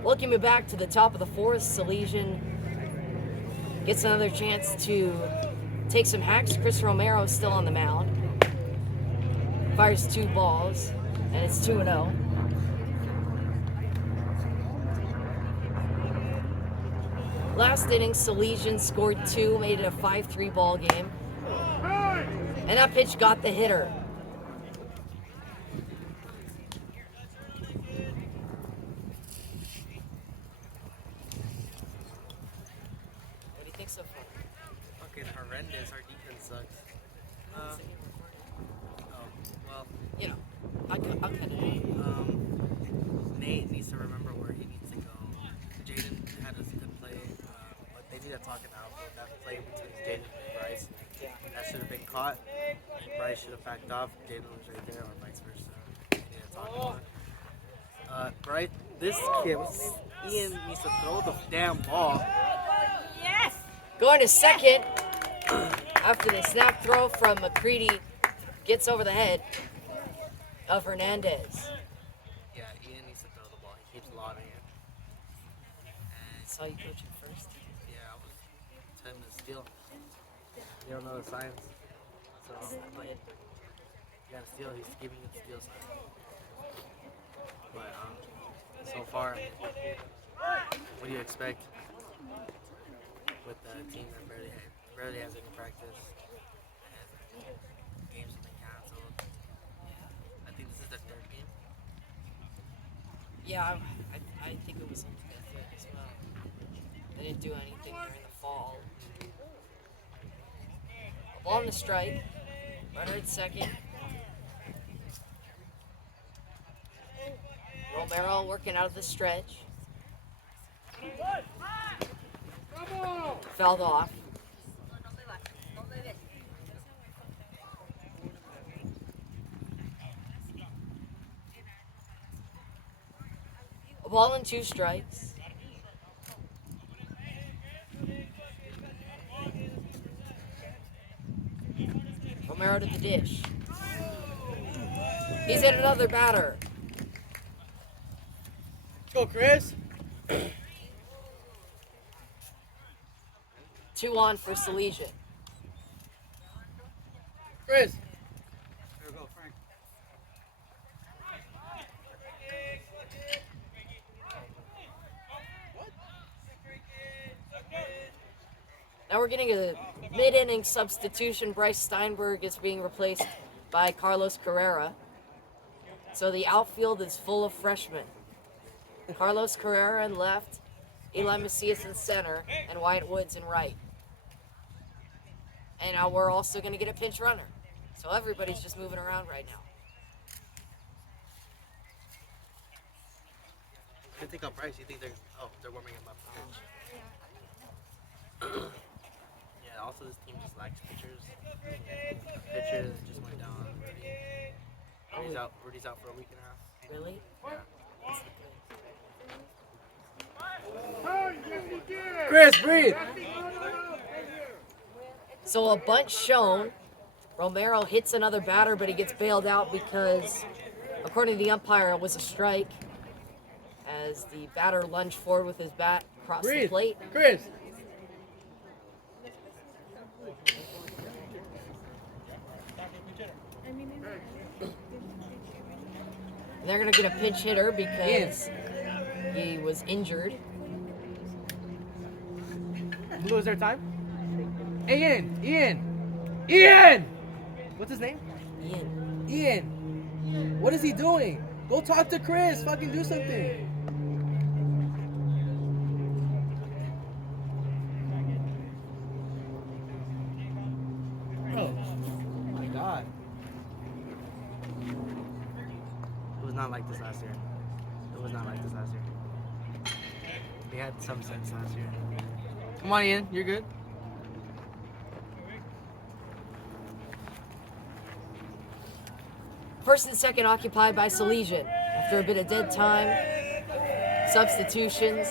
Looking back to the top of the fourth, Salesian gets another chance to take some hacks. Chris Romero is still on the mound. Fires 2 balls, and it's 2-0. Last inning, Salesian scored 2, made it a 5-3 ball game. And that pitch got the hitter. What do you think so far? Fucking horrendous. Our defense sucks. Well, You know, I'll cut it. Nate needs to remember where he needs to go. Jaden had a good play, but they need to talk it out. That play between Jaden and Bryce, that should have been caught. Bryce should have backed off. Jaden was right there, or vice versa. They need to talk about it. Bryce, this kid, Ian needs to throw the damn ball. Going to second after the snap throw from McCready gets over the head of Hernandez. Yeah, Ian needs to throw the ball. He keeps lobbing it. And Saw you coaching first. yeah, I was telling him to steal. You don't know the signs. So you gotta steal. He's giving you the steal sign. But so far, what do you expect with the team that barely has any practice and games have been canceled? I think this is their third game. Yeah, I think it was unfair as well. They didn't do anything during the fall. A ball and a strike. Runner at second. Romero working out of the stretch. Fouled off. A ball and 2 strikes. Romero to the dish. He's hit another batter. Let's go, Chris. 2 on for Salesian. Chris. There we go, Frank. Now we're getting a mid-inning substitution. Bryce Steinberg is being replaced by Carlos Carrera. So the outfield is full of freshmen. Carlos Carrera in left, Eli Macias in center, and Wyatt Woods in right. And now we're also going to get a pinch runner. So everybody's just moving around right now. Good thing on Bryce. You think they're warming him up. Yeah. Also, this team just lacks pitchers. Pitcher that just went down. Rudy's out for a week and a half. Really? Yeah. Chris, breathe. So a bunch shown. Romero hits another batter, but he gets bailed out because, according to the umpire, it was a strike as the batter lunged forward with his bat across the plate. Chris. And they're going to get a pinch hitter because he was injured. Who was their time? Ian! What's his name? Ian. What is he doing? Go talk to Chris. Fucking do something. Oh my God. It was not like this last year. We had some sense last year. Come on, Ian. You're good. First and second occupied by Salesian. After a bit of dead time, substitutions,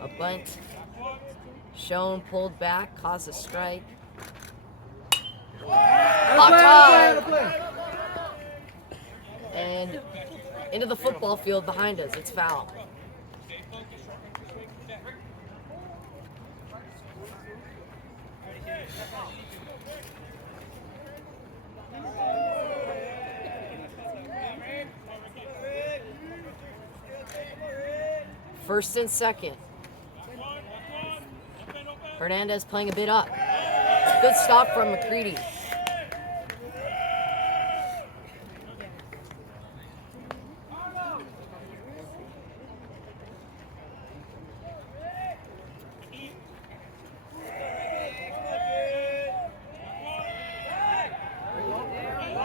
a bunt. Shown pulled back, caused a strike. Blocked high. And into the football field behind us. It's foul. First and second. Hernandez playing a bit up. Good stop from McCready.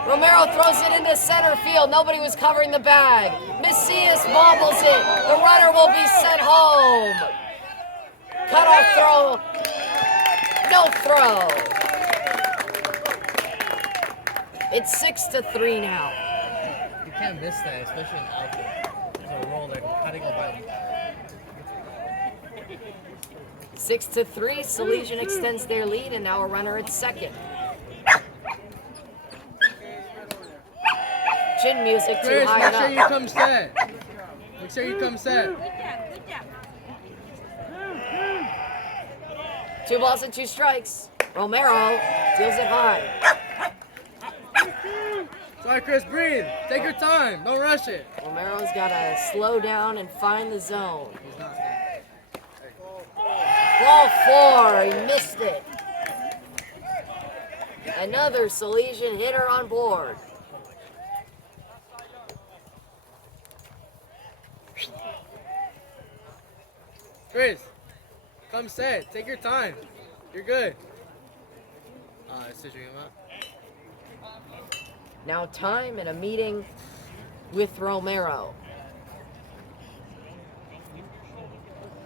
Romero throws it into center field. Nobody was covering the bag. Macias bobbles it. The runner will be sent home. Cutoff throw. No throw. It's 6-3 now. You can't miss that, especially in outfield. There's a roll there. How do you go by? 6-3. Salesian extends their lead, and now a runner at second. Chin music too Chris, high make enough. sure you come set. Make sure you come set. 2 balls and 2 strikes. Romero deals it high. Sorry, Chris, breathe. Take your time. Don't rush it. Romero's got to slow down and find the zone. Ball 4, he missed it. Another Salesian hitter on board. Chris, come set. Take your time. You're good. Now time and a meeting with Romero.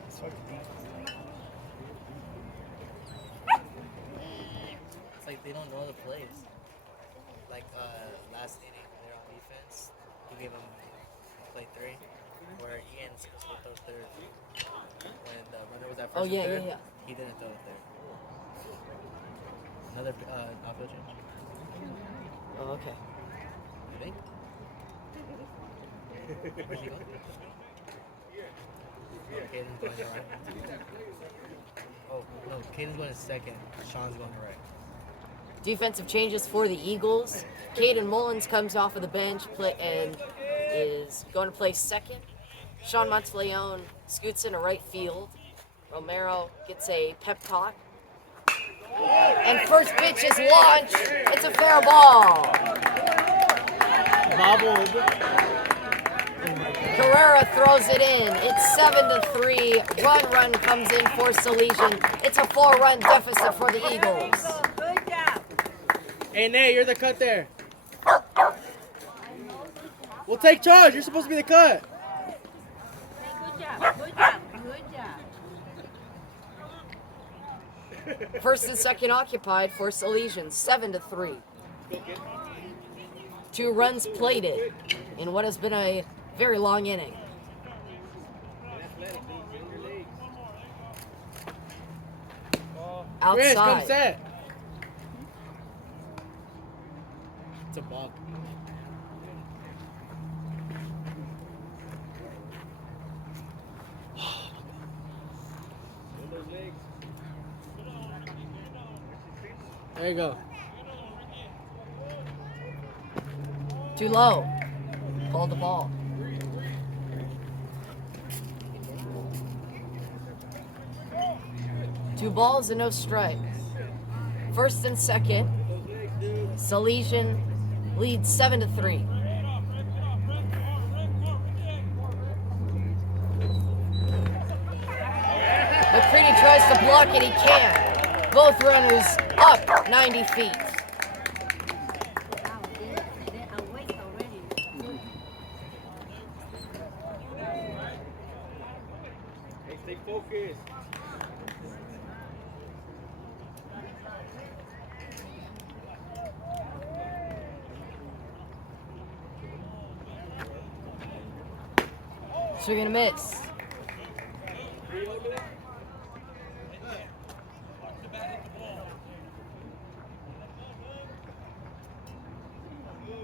It's like they don't know the plays. Like last inning, they're on defense. He gave them play 3, where Ian's supposed to throw third. When the runner was at first and third, he didn't throw it there. Another outfield change. Oh, okay. You think? Where's he going? Caden's going to right. Oh, no, Caden's going to second. Sean's going to right. Defensive changes for the Eagles. Caden Mullins comes off of the bench and is going to play second. Sean Monteleone scoots into right field. Romero gets a pep talk. And first pitch is launched. It's a fair ball. Bobbled. Carrera throws it in. It's 7-3. Run comes in for Salesian. It's a 4-run deficit for the Eagles. Good job. Hey, Nate, you're the cut there. We'll take charge. You're supposed to be the cut. Good job. Good job. Good job. First and second occupied for Salesian. 7-3. 2 runs plated in what has been a very long inning. Chris, come Outside. set. It's a ball. There you go. Too low. Called the ball. Two balls and no strikes. First and second. Salesian leads 7-3. McCready tries to block it, he can't. Both runners up 90 feet. Wow, they're awake already. Stay focused. Swing and a miss.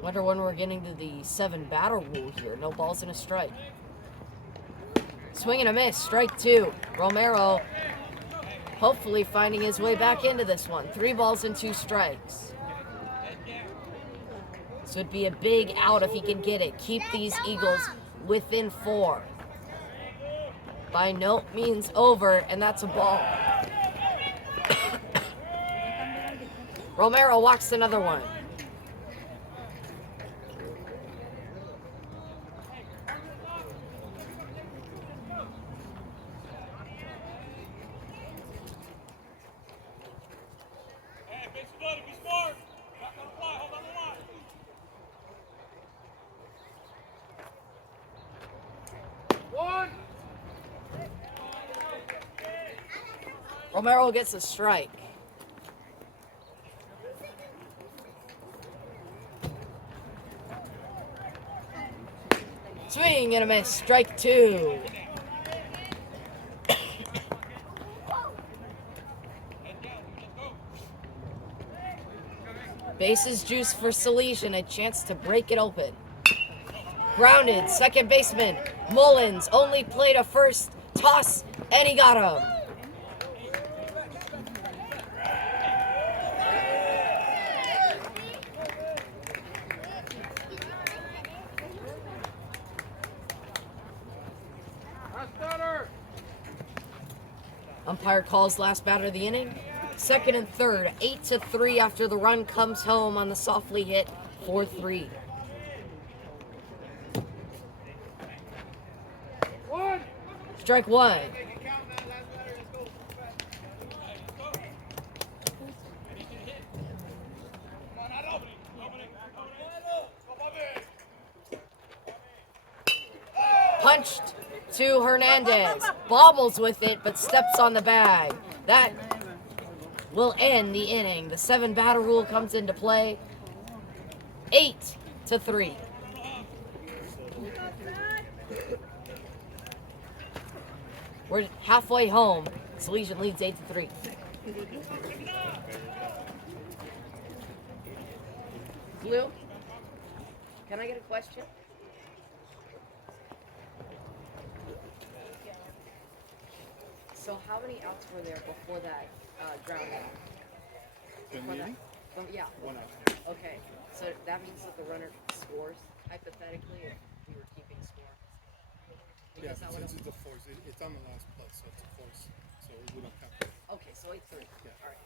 Wonder when we're getting to the 7 batter rule here. No balls and a strike. Swing and a miss. Strike 2. Romero hopefully finding his way back into this one. 3 balls and 2 strikes. This would be a big out if he can get it. Keep these Eagles within 4. By no means over, and that's a ball. Romero walks another one. Romero gets a strike. Swing and a miss. Strike 2. Bases juice for Salesian. A chance to break it open. Grounded. Second baseman Mullins only played a first toss, and he got him. Umpire calls last batter of the inning. Second and third, 8-3 after the run comes home on the softly hit 4-3. Strike 1. Punched to Hernandez. Bobbles with it, but steps on the bag. That will end the inning. The 7 batter rule comes into play. 8-3. We're halfway home. Salesian leads 8-3. Blue, can I get a question? So how many outs were there before that ground out? Yeah. 1 out. Okay, so that means that the runner scores, hypothetically, if we were keeping score. Yeah, Because that since would've- it's a force, it's on the last play, so it's a force. So we don't have to. Okay, so 8-3. Yeah. All right.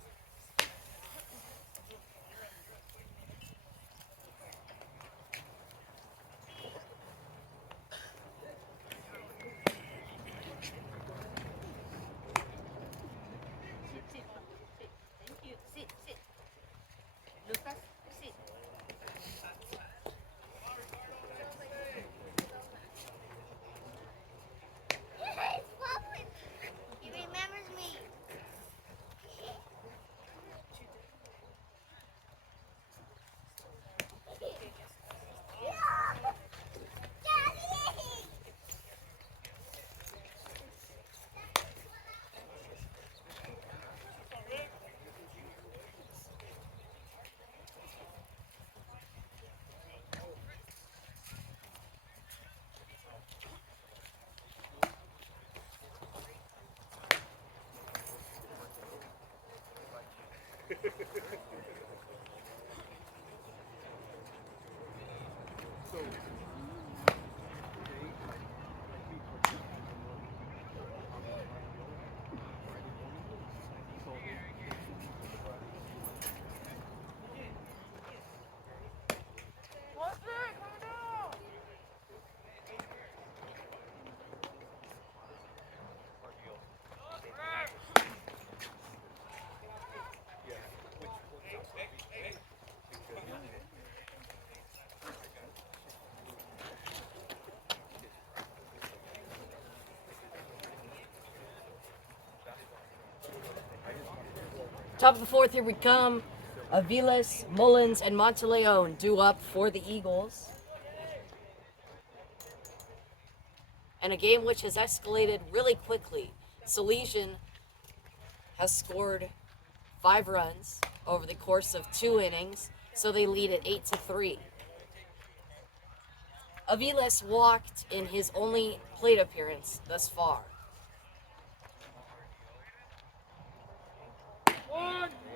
Thank you. Sit, sit. Lucas, sit. He remembers me. Daddy! Top of the 4th, here we come. Aviles, Mullins, and Monteleone due up for the Eagles. and a game which has escalated really quickly. Salesian has scored 5 runs over the course of 2 innings, so they lead at 8-3. Aviles walked in his only plate appearance thus far.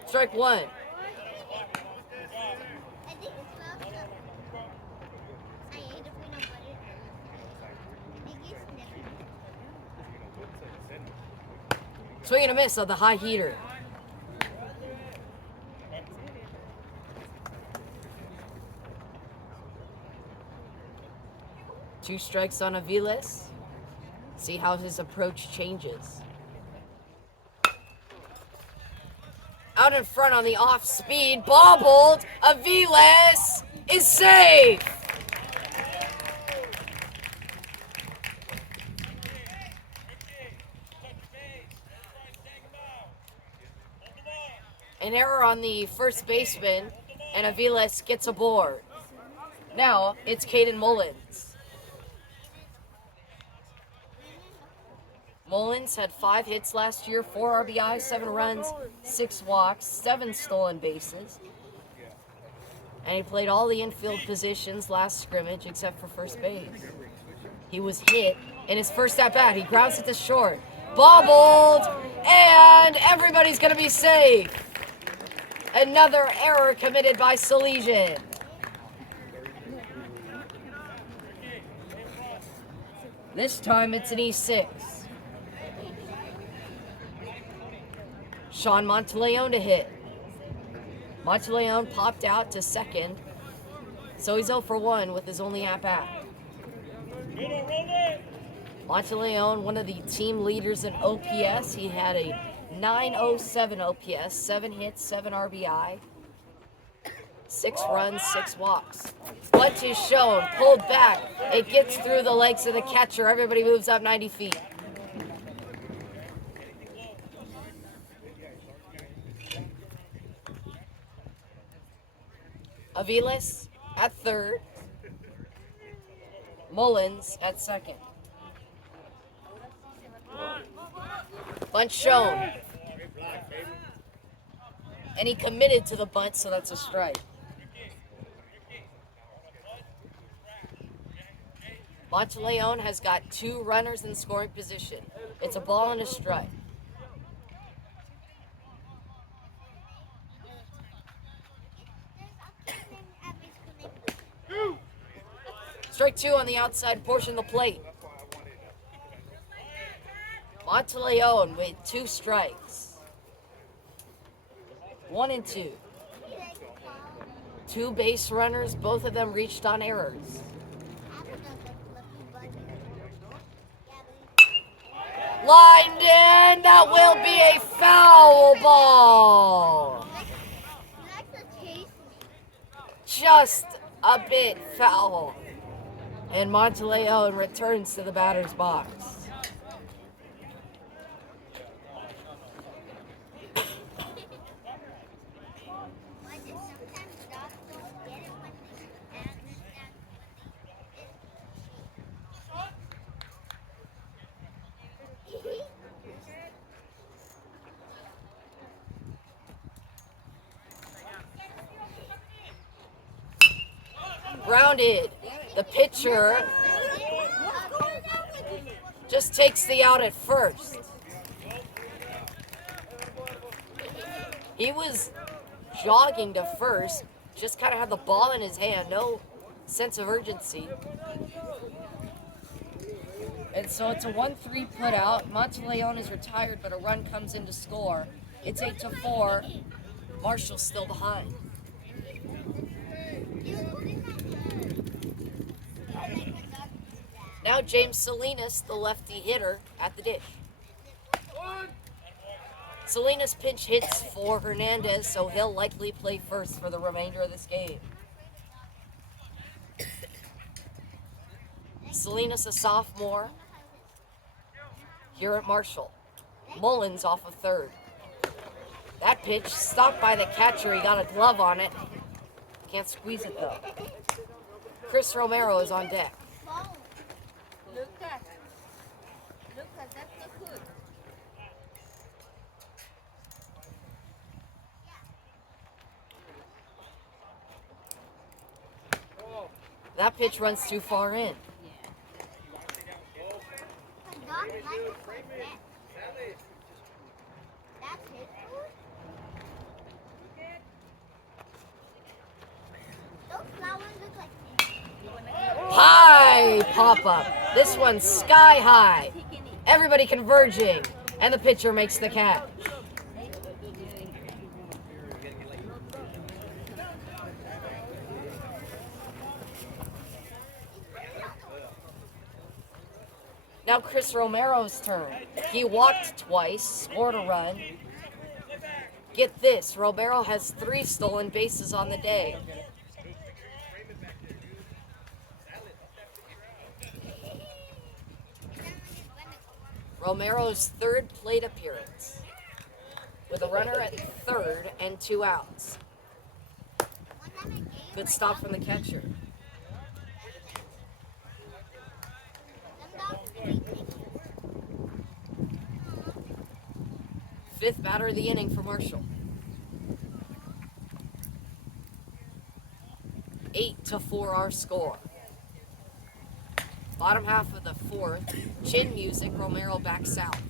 Strike 1. Swing and a miss on the high heater. Two strikes on Aviles. See how his approach changes. Out in front on the off speed, bobbled. Aviles is safe. An error on the first baseman, and Aviles gets aboard. Now it's Caden Mullins. Mullins had 5 hits last year, 4 RBIs, 7 runs, 6 walks, 7 stolen bases. And he played all the infield positions last scrimmage except for first base. He was hit in his first at-bat. He grounds it to short. Bobbled, and everybody's going to be safe. Another error committed by Salesian. This time it's an E6. Sean Monteleone to hit. Monteleone popped out to second, so he's 0 for 1 with his only at-bat. Monteleone, one of the team leaders in OPS. He had a 907 OPS, 7 hits, 7 RBI, 6 runs, 6 walks. Bunt is shown, pulled back. It gets through the legs of the catcher. Everybody moves up 90 feet. Aviles at third. Mullins at second. Bunt shown. And he committed to the bunt, so that's a strike. Monteleone has got 2 runners in scoring position. It's a ball and a strike. Strike 2 on the outside portion of the plate. Monteleone with 2 strikes. 1 and 2. 2 base runners, both of them reached on errors. Lined in, that will be a foul ball. Just a bit foul. And Monteleone returns to the batter's box. Grounded. The pitcher just takes the out at first. He was jogging to first, just kind of had the ball in his hand, no sense of urgency. And so it's a 1-3 put out. Monteleone is retired, but a run comes in to score. It's 8-4. Marshall's still behind. Now James Salinas, the lefty hitter, at the dish. Salinas pinch hits for Hernandez, so he'll likely play first for the remainder of this game. Salinas, a sophomore, here at Marshall. Mullins off of third. That pitch stopped by the catcher. He got a glove on it. Can't squeeze it though. Chris Romero is on deck. That pitch runs too far in. The dog likes to play that. That's his food? Those flowers look like High pop-up. This one's sky high. Everybody converging. And the pitcher makes the catch. Now Chris Romero's turn. He walked twice, scored a run. Get this, Romero has 3 stolen bases on the day. Romero's 3rd plate appearance, with a runner at 3rd and 2 outs. Good stop from the catcher. Fifth batter of the inning for Marshall. 8-4 our score. Bottom half of the 4th, chin music, Romero back south.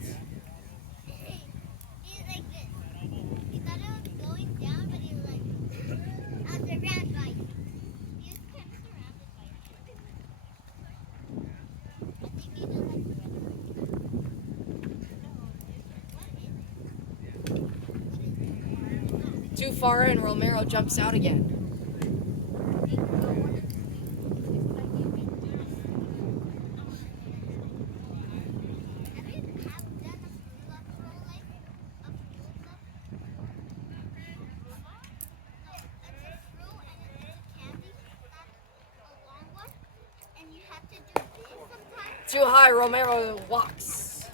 He's like this. He thought it was going down, but he was like, I was surrounded by you. He was kind of surrounded by you. I think he just like surrounded. Too far in, Romero jumps out again. Too high, Romero walks.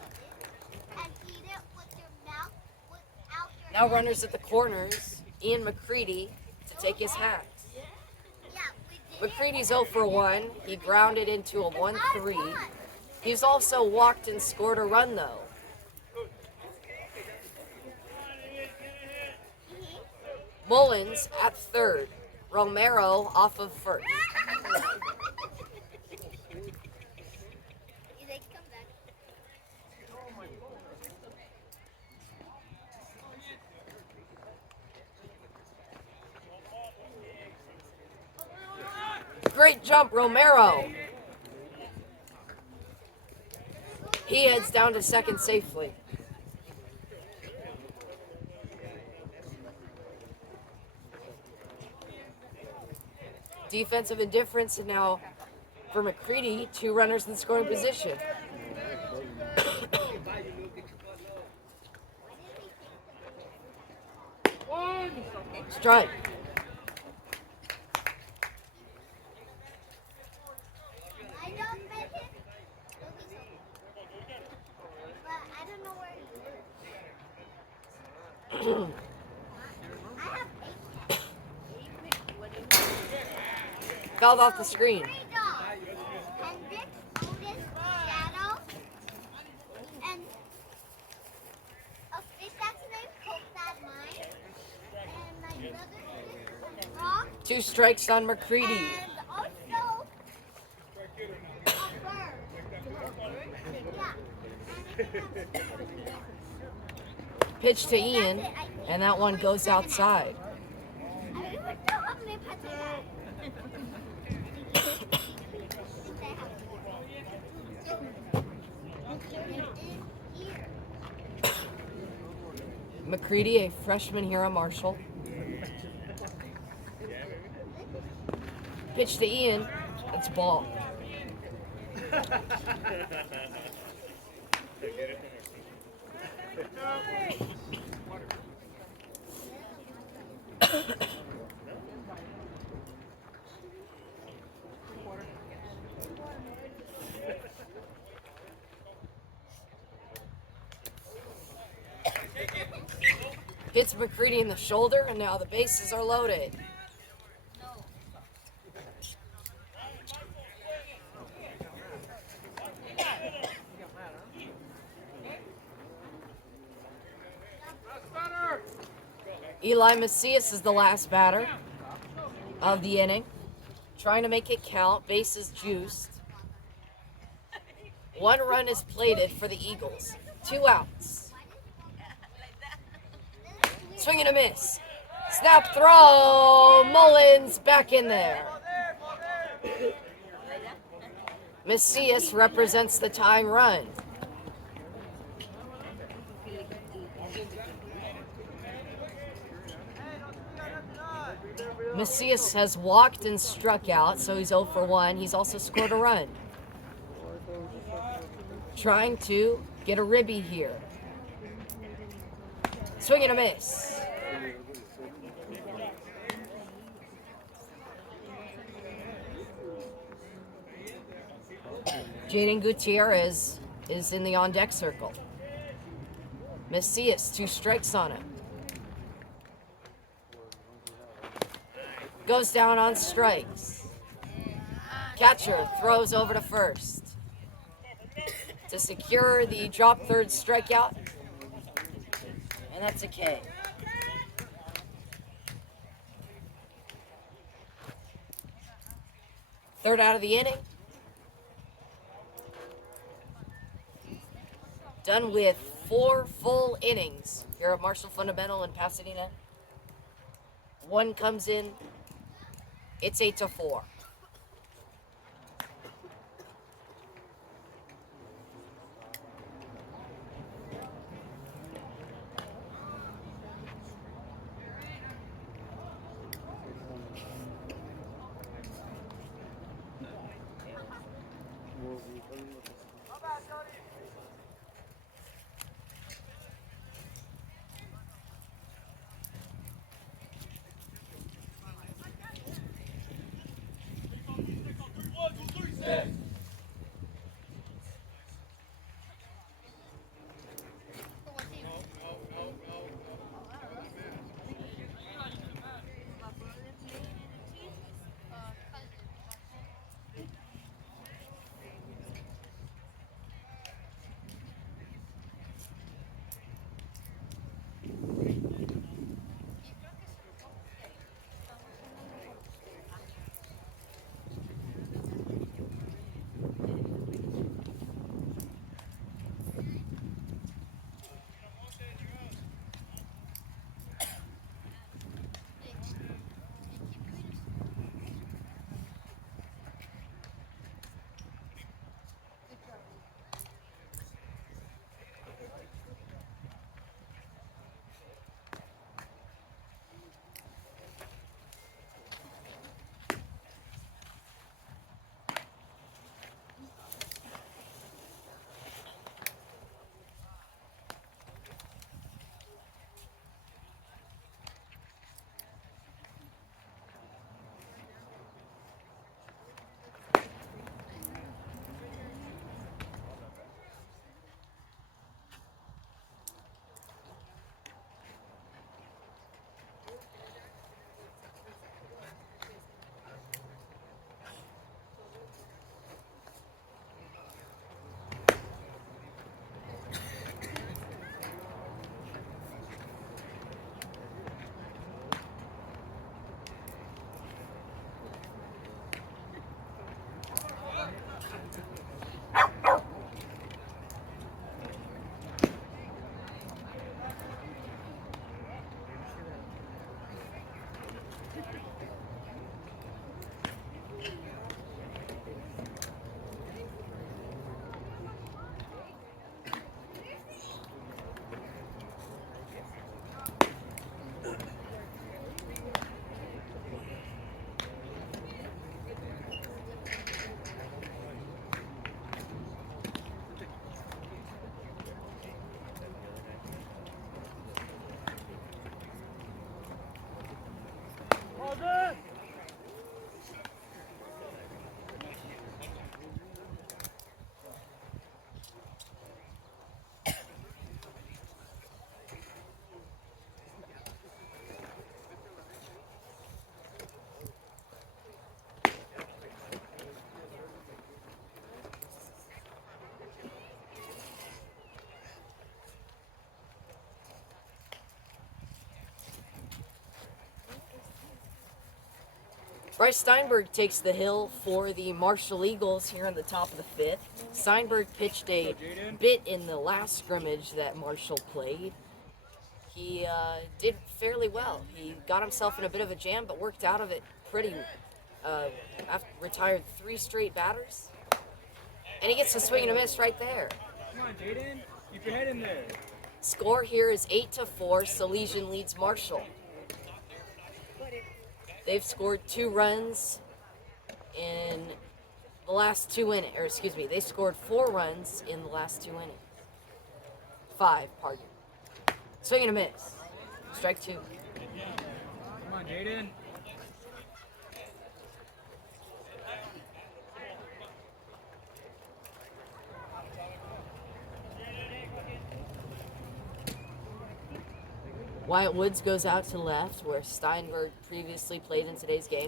Now runners at the corners. Ian McCready to take his hat. McCready's 0 for 1. He grounded into a 1-3. He's also walked and scored a run, though. Mullins at 3rd. Romero off of 1st. Great jump, Romero. He heads down to second safely. Defensive indifference, and now for McCready, 2 runners in scoring position. Strike. Fouled off the screen. Two strikes on McCready. Pitch to Ian, and that one goes outside. McCready, a freshman here at Marshall. Pitch to Ian, it's ball. Hits McCready in the shoulder, and now the bases are loaded. Eli Macias is the last batter of the inning. Trying to make it count. Bases juiced. 1 run is plated for the Eagles. 2 outs. Swing and a miss. Snap throw. Mullins back in there. Macias represents the tying run. Macias has walked and struck out, so he's 0 for 1. He's also scored a run. Trying to get a ribby here. Swing and a miss. Jaden Gutierrez is in the on-deck circle. Macias, 2 strikes on him. Goes down on strikes. Catcher throws over to first to secure the drop third strikeout. And that's a K. Third out of the inning. Done with 4 full innings here at Marshall Fundamental in Pasadena. 1 comes in. It's 8-4. Bryce Steinberg takes the hill for the Marshall Eagles here in the top of the 5th. Steinberg pitched a bit in the last scrimmage that Marshall played. He did fairly well. He got himself in a bit of a jam, but worked out of it pretty. Retired 3 straight batters, and he gets a swing and a miss right there. Come on, Jaden. Keep your head in there. Score here is 8-4. Salesian leads Marshall. They've scored 2 runs in the last 2 innings. Or excuse me, they scored 4 runs in the last 2 innings. 5, pardon. Swing and a miss. Strike 2. Come on, Jaden. Wyatt Woods goes out to left, where Steinberg previously played in today's game.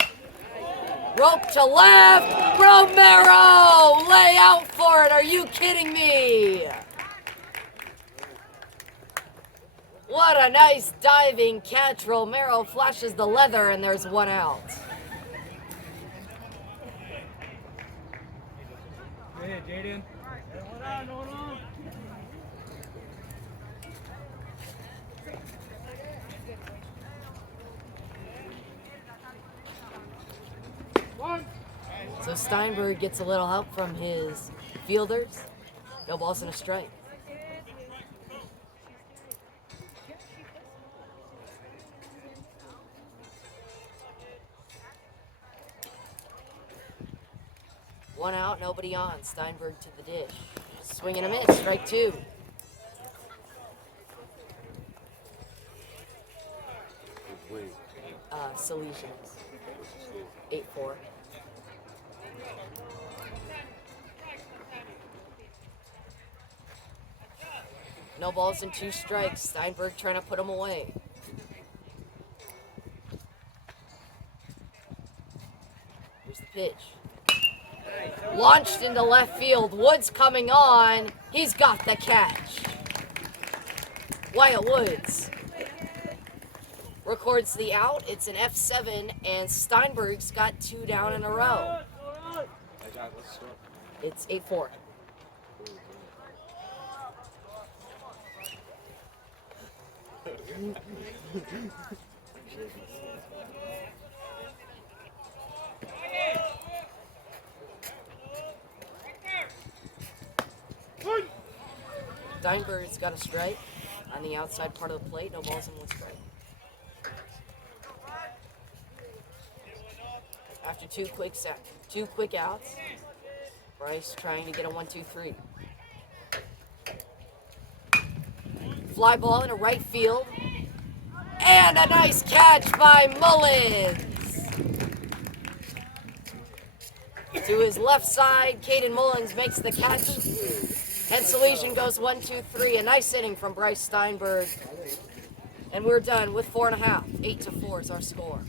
Rope to left! Romero! Lay out for it! Are you kidding me? What a nice diving catch. Romero flashes the leather, and there's 1 out. Hey, Jaden. Hold on, hold on. So Steinberg gets a little help from his fielders. No balls and a strike. One out, nobody on. Steinberg to the dish. Swing and a miss, strike 2. Salesians. 8-4. No balls and 2 strikes. Steinberg trying to put him away. Here's the pitch. Launched into left field. Woods coming on. He's got the catch. Wyatt Woods records the out. It's an F7, and Steinberg's got 2 down in a row. It's 8-4. Steinberg's got a strike on the outside part of the plate. No balls and 1 strike. After two quick outs, Bryce trying to get a 1-2-3. Fly ball into right field. And a nice catch by Mullins. To his left side, Caden Mullins makes the catch. And Salesian goes 1-2-3. A nice inning from Bryce Steinberg. And we're done with 4.5. 8-4 is our score.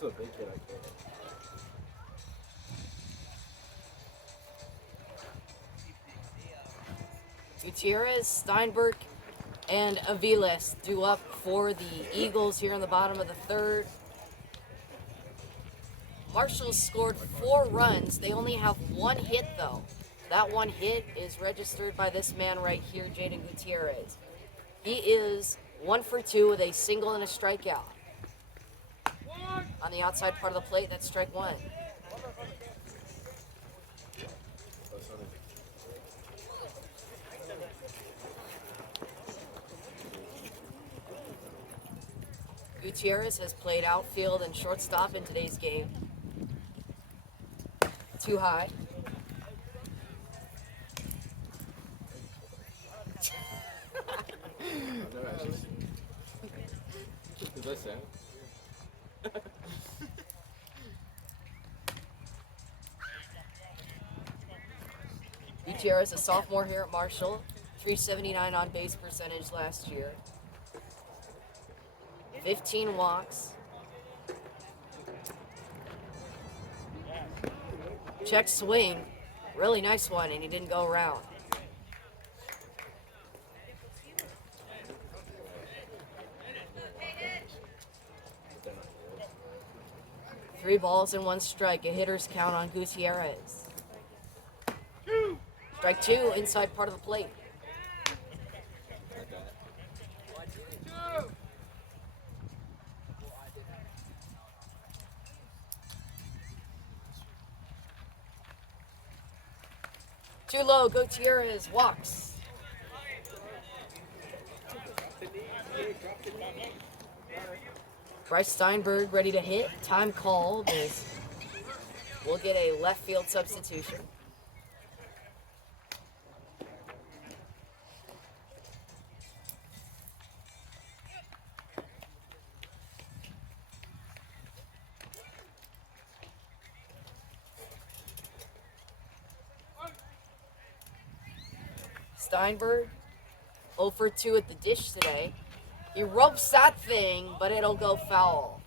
This is a big kid, I can't. Gutierrez, Steinberg, and Aviles due up for the Eagles here in the bottom of the third. Marshall scored 4 runs. They only have 1 hit, though. That 1 hit is registered by this man right here, Jaden Gutierrez. He is 1 for 2 with a single and a strikeout. On the outside part of the plate, that's strike 1. Gutierrez has played outfield and shortstop in today's game. Too high. I've never actually seen it. Does that sound? Gutierrez, a sophomore here at Marshall, 379 on base percentage last year. 15 walks. Check swing. Really nice one, and he didn't go around. Three balls and 1 strike. A hitter's count on Gutierrez. Strike 2, inside part of the plate. Too low, Gutierrez walks. Bryce Steinberg ready to hit. Time called. We'll get a left field substitution. Steinberg, 0 for 2 at the dish today. He ropes that thing, but it'll go foul.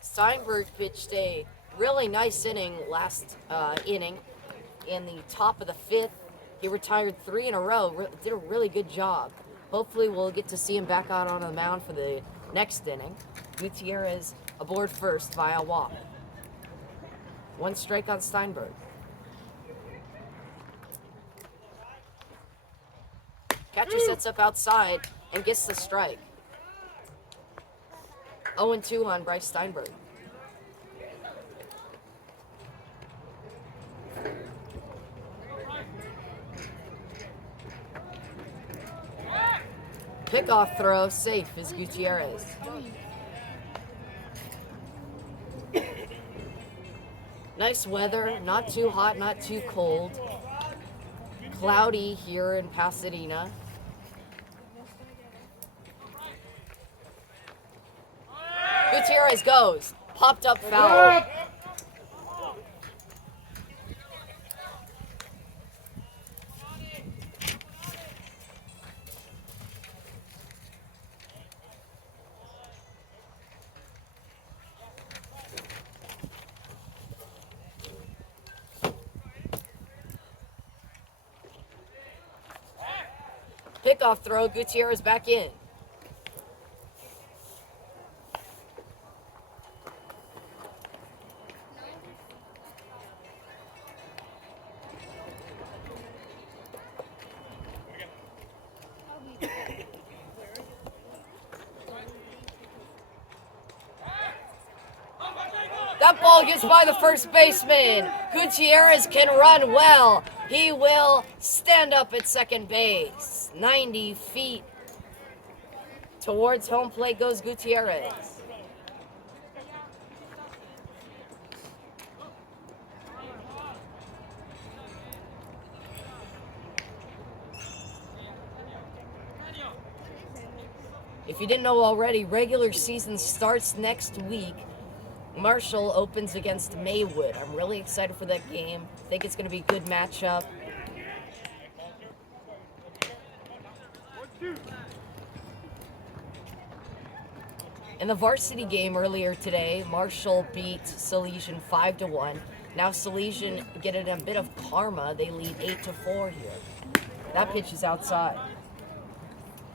Steinberg pitched a really nice inning last inning in the top of the 5th. He retired 3 in a row, did a really good job. Hopefully we'll get to see him back out on the mound for the next inning. Gutierrez aboard first via walk. 1 strike on Steinberg. Catcher sets up outside and gets the strike. 0-2 on Bryce Steinberg. Pickoff throw, safe is Gutierrez. Nice weather, not too hot, not too cold. Cloudy here in Pasadena. Gutierrez goes. Popped up foul. Pickoff throw, Gutierrez back in. That ball gets by the first baseman. Gutierrez can run well. He will stand up at second base. 90 feet towards home plate goes Gutierrez. If you didn't know already, regular season starts next week. Marshall opens against Maywood. I'm really excited for that game. I think it's going to be a good matchup. In the varsity game earlier today, Marshall beat Salesian 5-1. Now Salesian getting a bit of karma. They lead 8-4 here. That pitch is outside.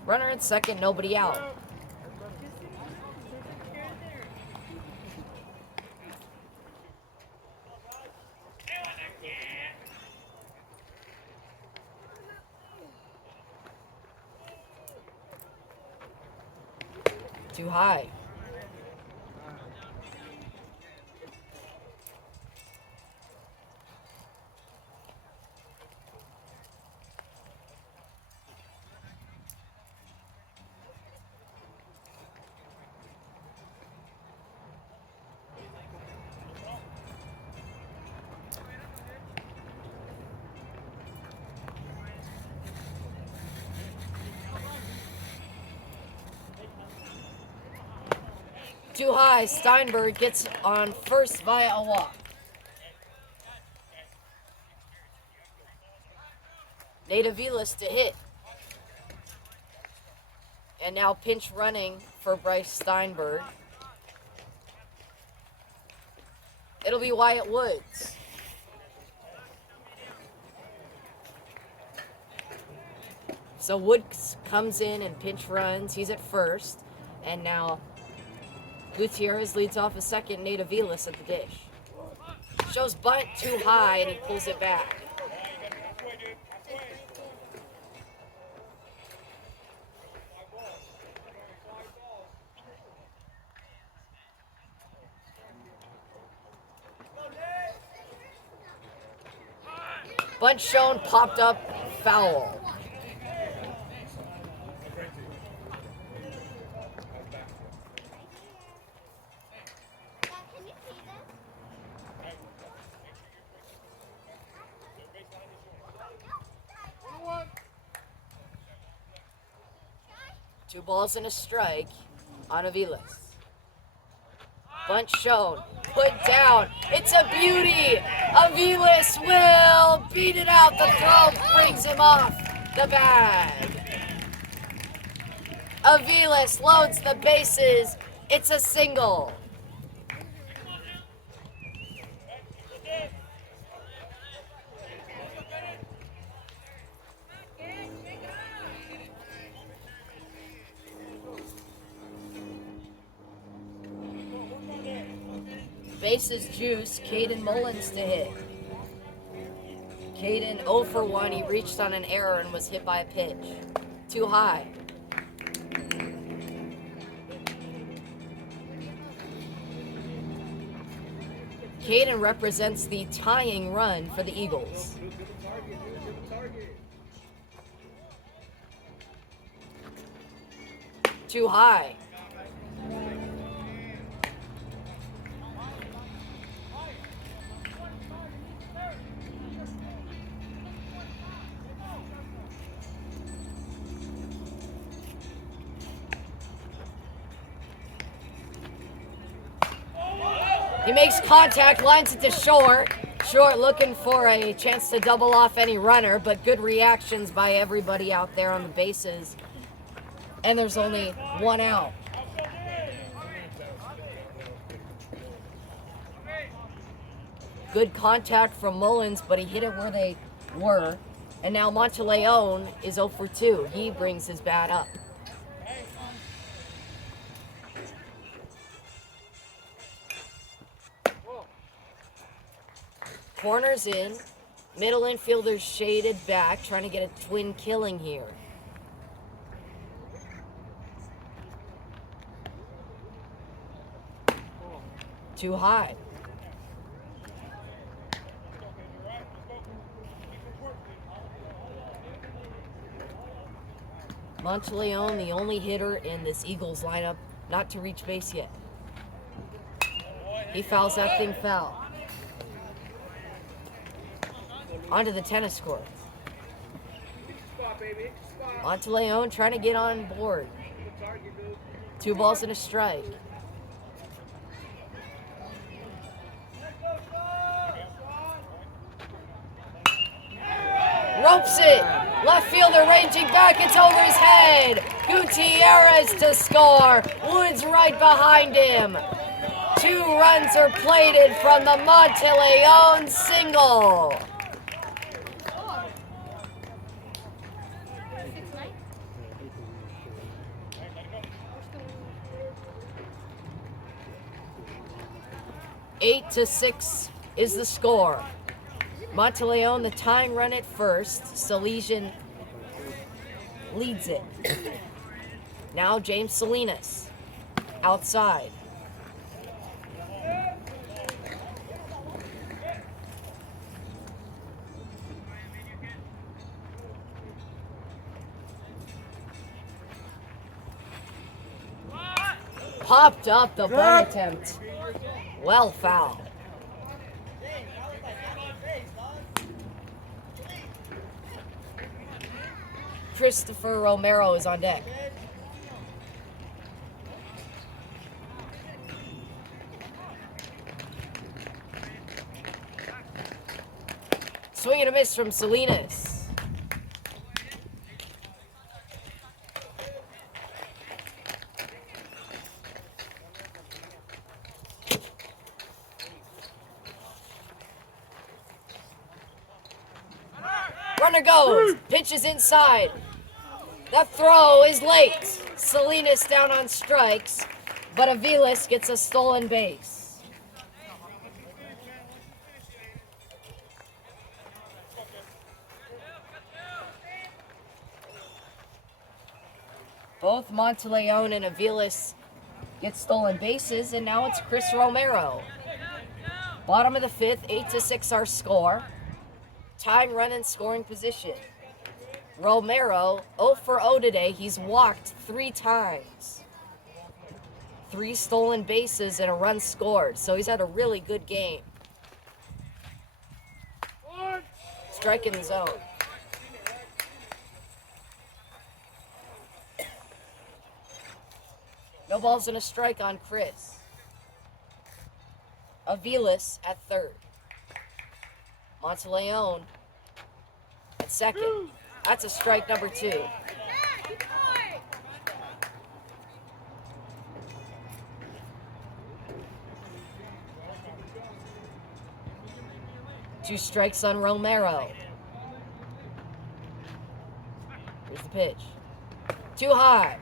Runner at second, nobody out. Too high. Too high. Steinberg gets on first via a walk. Nate Aviles to hit. And now pinch running for Bryce Steinberg. It'll be Wyatt Woods. So Woods comes in and pinch runs. He's at first. And now Gutierrez leads off a second. Nate Aviles at the dish. Shows bunt too high and he pulls it back. Bunt shown, popped up, foul. Can you see this? 2 balls and a strike on Aviles. Bunt shown, put down. It's a beauty. Aviles will beat it out. The throw brings him off the bag. Aviles loads the bases. It's a single. Bases juice, Caden Mullins to hit. Caden 0 for 1. He reached on an error and was hit by a pitch. Too high. Caden represents the tying run for the Eagles. Too high. He makes contact, lines it to short. Short looking for a chance to double off any runner, but good reactions by everybody out there on the bases. And there's only 1 out. Good contact from Mullins, but he hit it where they were. And now Monteleone is 0 for 2. He brings his bat up. Corners in. Middle infielder's shaded back, trying to get a twin killing here. Too high. Monteleone, the only hitter in this Eagles lineup not to reach base yet. He fouls that thing foul. Onto the tennis court. Monteleone trying to get on board. 2 balls and a strike. Ropes it. Left fielder ranging back. It's over his head. Gutierrez to score. Woods right behind him. 2 runs are plated from the Monteleone single. Eight to 6 is the score. Monteleone, the tying run at first. Salesian leads it. Now James Salinas outside. Popped up the bunt attempt. Well fouled. Christopher Romero is on deck. Swing and a miss from Salinas. Runner goes. Pitch is inside. That throw is late. Salinas down on strikes, but Aviles gets a stolen base. Both Monteleone and Aviles get stolen bases, and now it's Chris Romero. Bottom of the 5th, 8 to 6 our score. Tying run in scoring position. Romero, 0 for 0 today. He's walked 3 times. 3 stolen bases and a run scored, so he's had a really good game. Strike in the zone. No balls and a strike on Chris. Aviles at third. Monteleone at second. That's a strike number 2. Two strikes on Romero. Here's the pitch. Too high.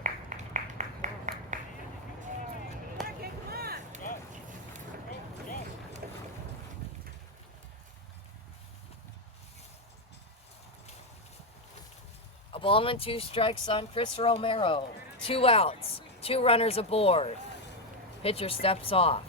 A ball and 2 strikes on Chris Romero. 2 outs, 2 runners aboard. Pitcher steps off.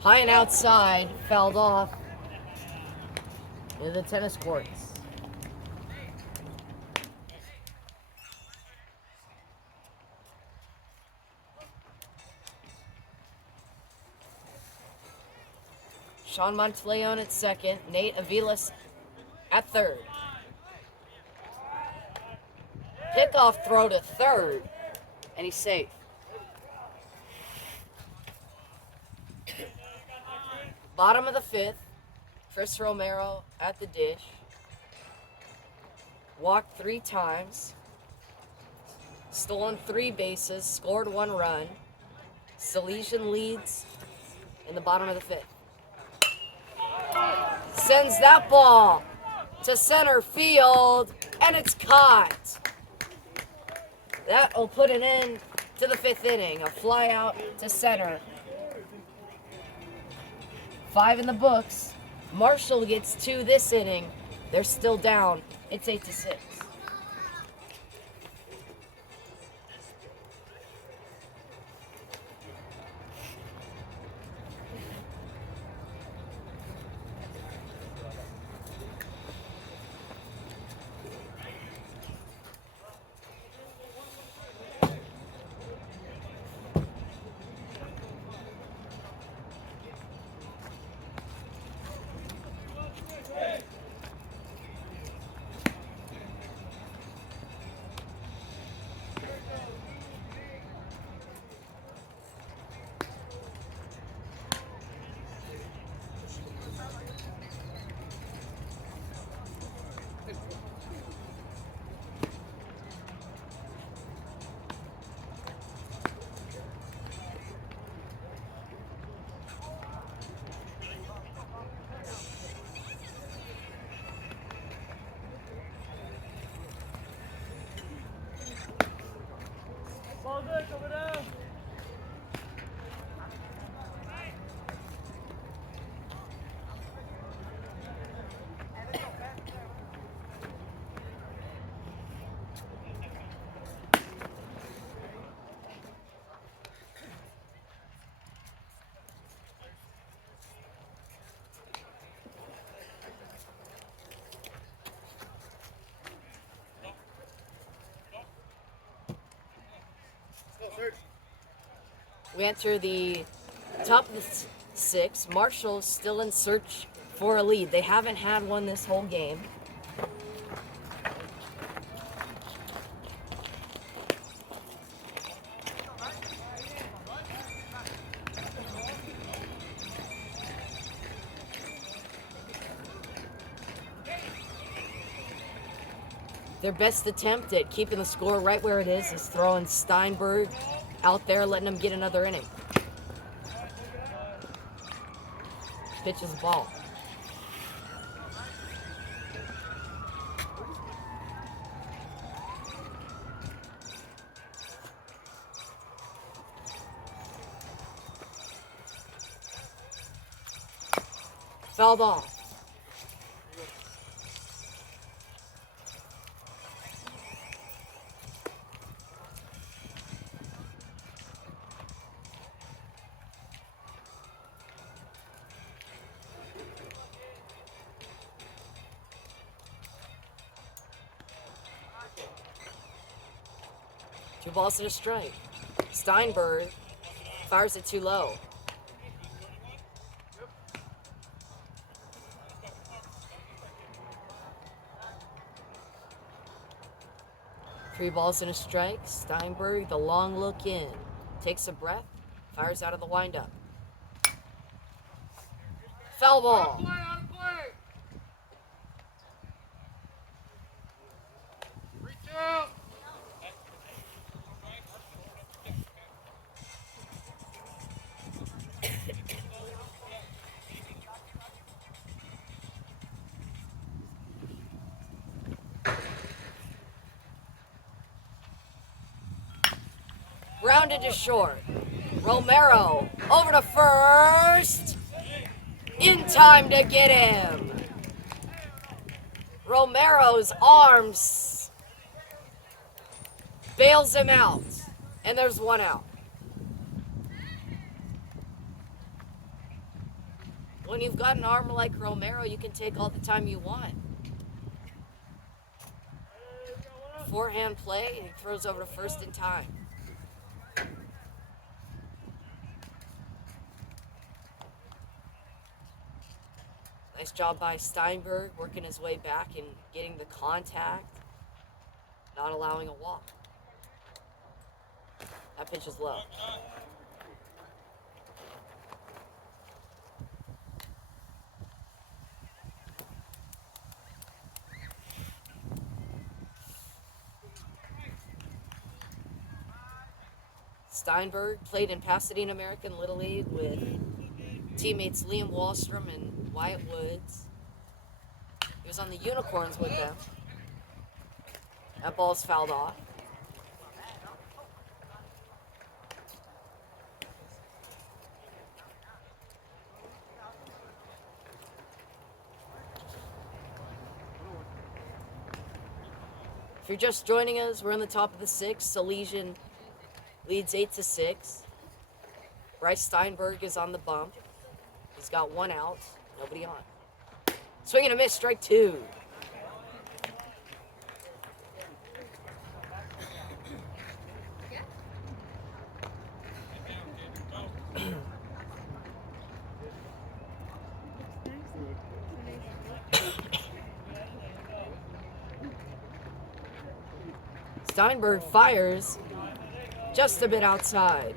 High and outside, fouled off into the tennis courts. Sean Monteleone at second, Nate Aviles at third. Kickoff throw to third, and he's safe. Bottom of the 5th, Chris Romero at the dish. Walked 3 times. Stolen 3 bases, scored 1 run. Salesian leads in the bottom of the 5th. Sends that ball to center field, and it's caught. That will put an end to the 5th inning. A fly out to center. 5 in the books. Marshall gets 2 this inning. They're still down. It's 8 to 6. We enter the top of the sixth. Marshall still in search for a lead. They haven't had one this whole game. Their best attempt at keeping the score right where it is throwing Steinberg out there, letting him get another inning. Pitches the ball. Foul ball. Two balls and a strike. Steinberg fires it too low. Three balls and a strike. Steinberg, the long look in. Takes a breath, fires out of the windup. Foul ball. Grounded to short. Romero over to first. In time to get him. Romero's arms bails him out. And there's one out. When you've got an arm like Romero, you can take all the time you want. Forehand play, he throws over to first in time. Nice job by Steinberg, working his way back and getting the contact, not allowing a walk. That pitch is low. Steinberg played in Pasadena American Little League with teammates Liam Wallstrom and Wyatt Woods. He was on the Unicorns with them. That ball's fouled off. If you're just joining us, we're in the top of the sixth. Salesian leads 8-6. Bryce Steinberg is on the bump. He's got one out, nobody on. Swing and a miss, strike two. Steinberg fires just a bit outside.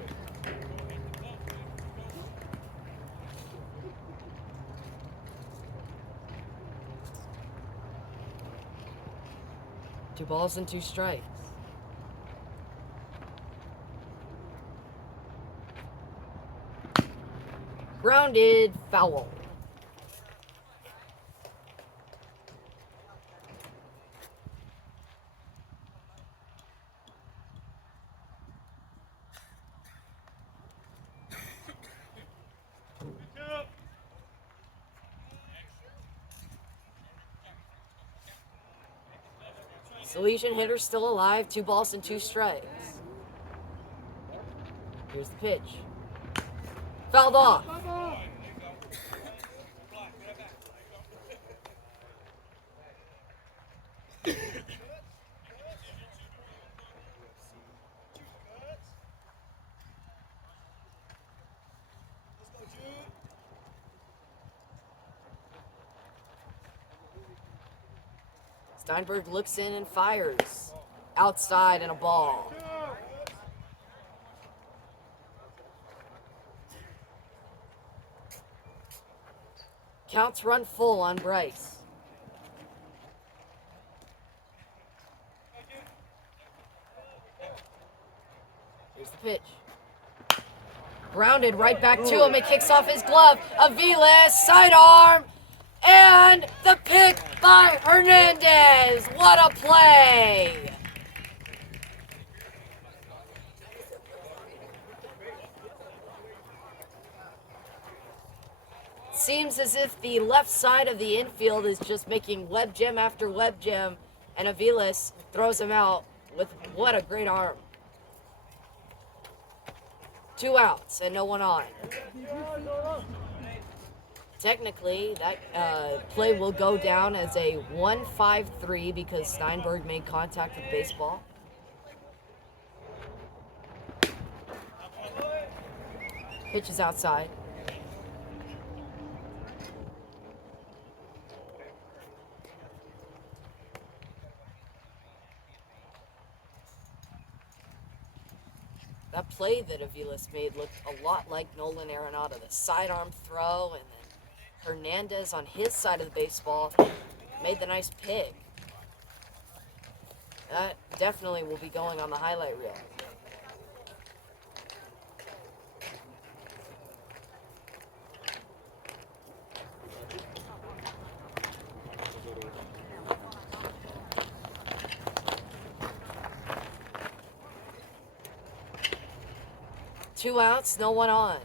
Two balls and two strikes. Grounded, foul. Salesian hitter still alive, two balls and two strikes. Here's the pitch. Fouled off. Steinberg looks in and fires. Outside and a ball. Counts run full on Bryce. Here's the pitch. Grounded right back to him. It kicks off his glove. Aviles, sidearm, and the pick by Hernandez. What a play! Seems as if the left side of the infield is just making web gem after web gem, and Aviles throws him out with what a great arm. 2 outs and no one on. Technically, that play will go down as a 1-5-3 because Steinberg made contact with baseball. Pitch is outside. That play that Aviles made looked a lot like Nolan Arenado. The sidearm throw, and then Hernandez on his side of the baseball made the nice pick. That definitely will be going on the highlight reel. Two outs, no one on.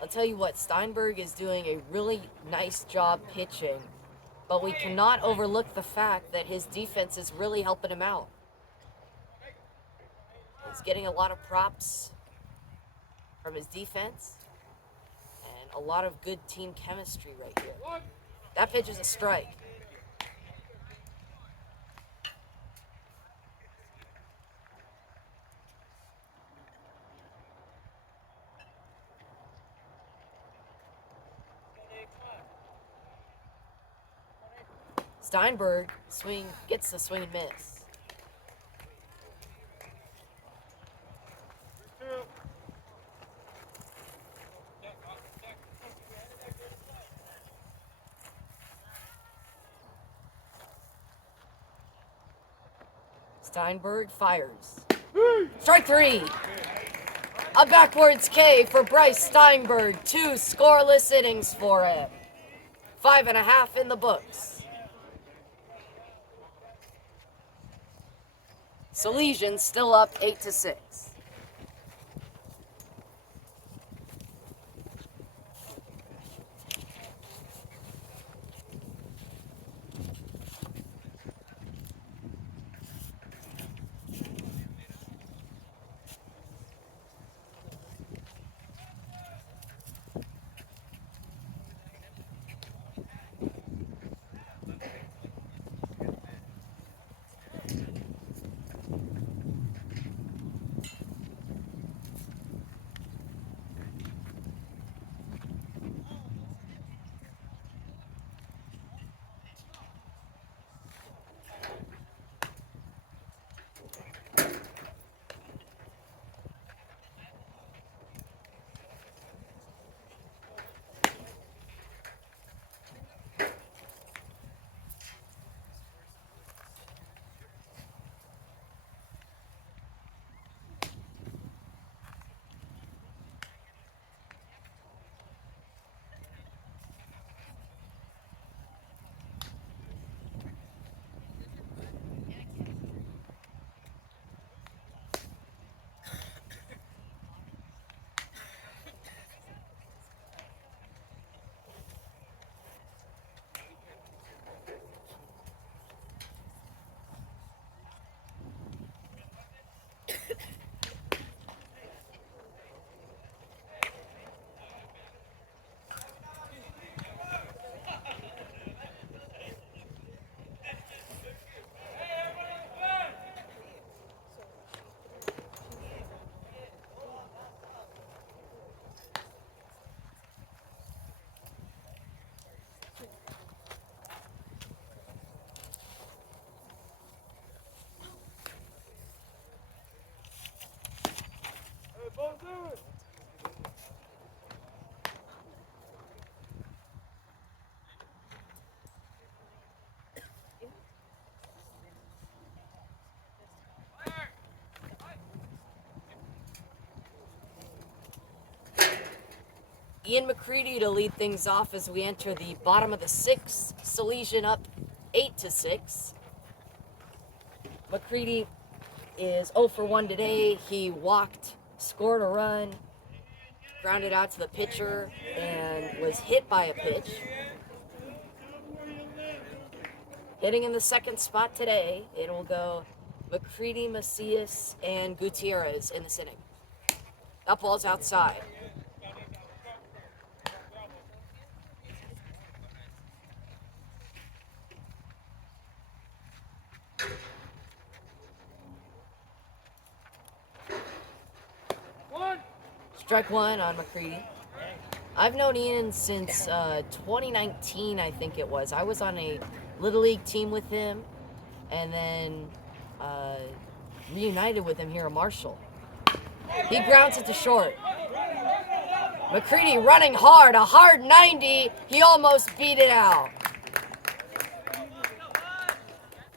I'll tell you what, Steinberg is doing a really nice job pitching, but we cannot overlook the fact that his defense is really helping him out. He's getting a lot of props from his defense and a lot of good team chemistry right here. That pitch is a strike. Steinberg gets the swing and miss. Steinberg fires. Strike 3. A backwards K for Bryce Steinberg. 2 scoreless innings for him. 5.5 in the books. Salesian still up 8-6. Ian McCready to lead things off as we enter the bottom of the sixth. Salesian up 8-6. McCready is 0 for 1 today. He walked, scored a run, grounded out to the pitcher, and was hit by a pitch. Hitting in the second spot today, it will go McCready, Macias, and Gutierrez in this inning. That ball's outside. Strike one on McCready. I've known Ian since 2019, I think it was. I was on a Little League team with him, and then reunited with him here at Marshall. He grounds it to short. McCready running hard, a hard 90. He almost beat it out.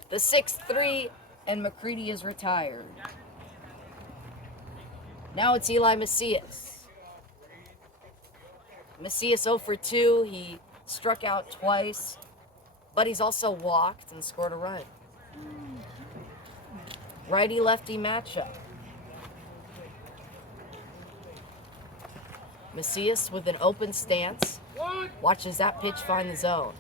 The 6-3, and McCready is retired. Now it's Eli Macias. Macias 0 for 2. He struck out twice, but he's also walked and scored a run. Righty-lefty matchup. Macias with an open stance. Watches that pitch find the zone.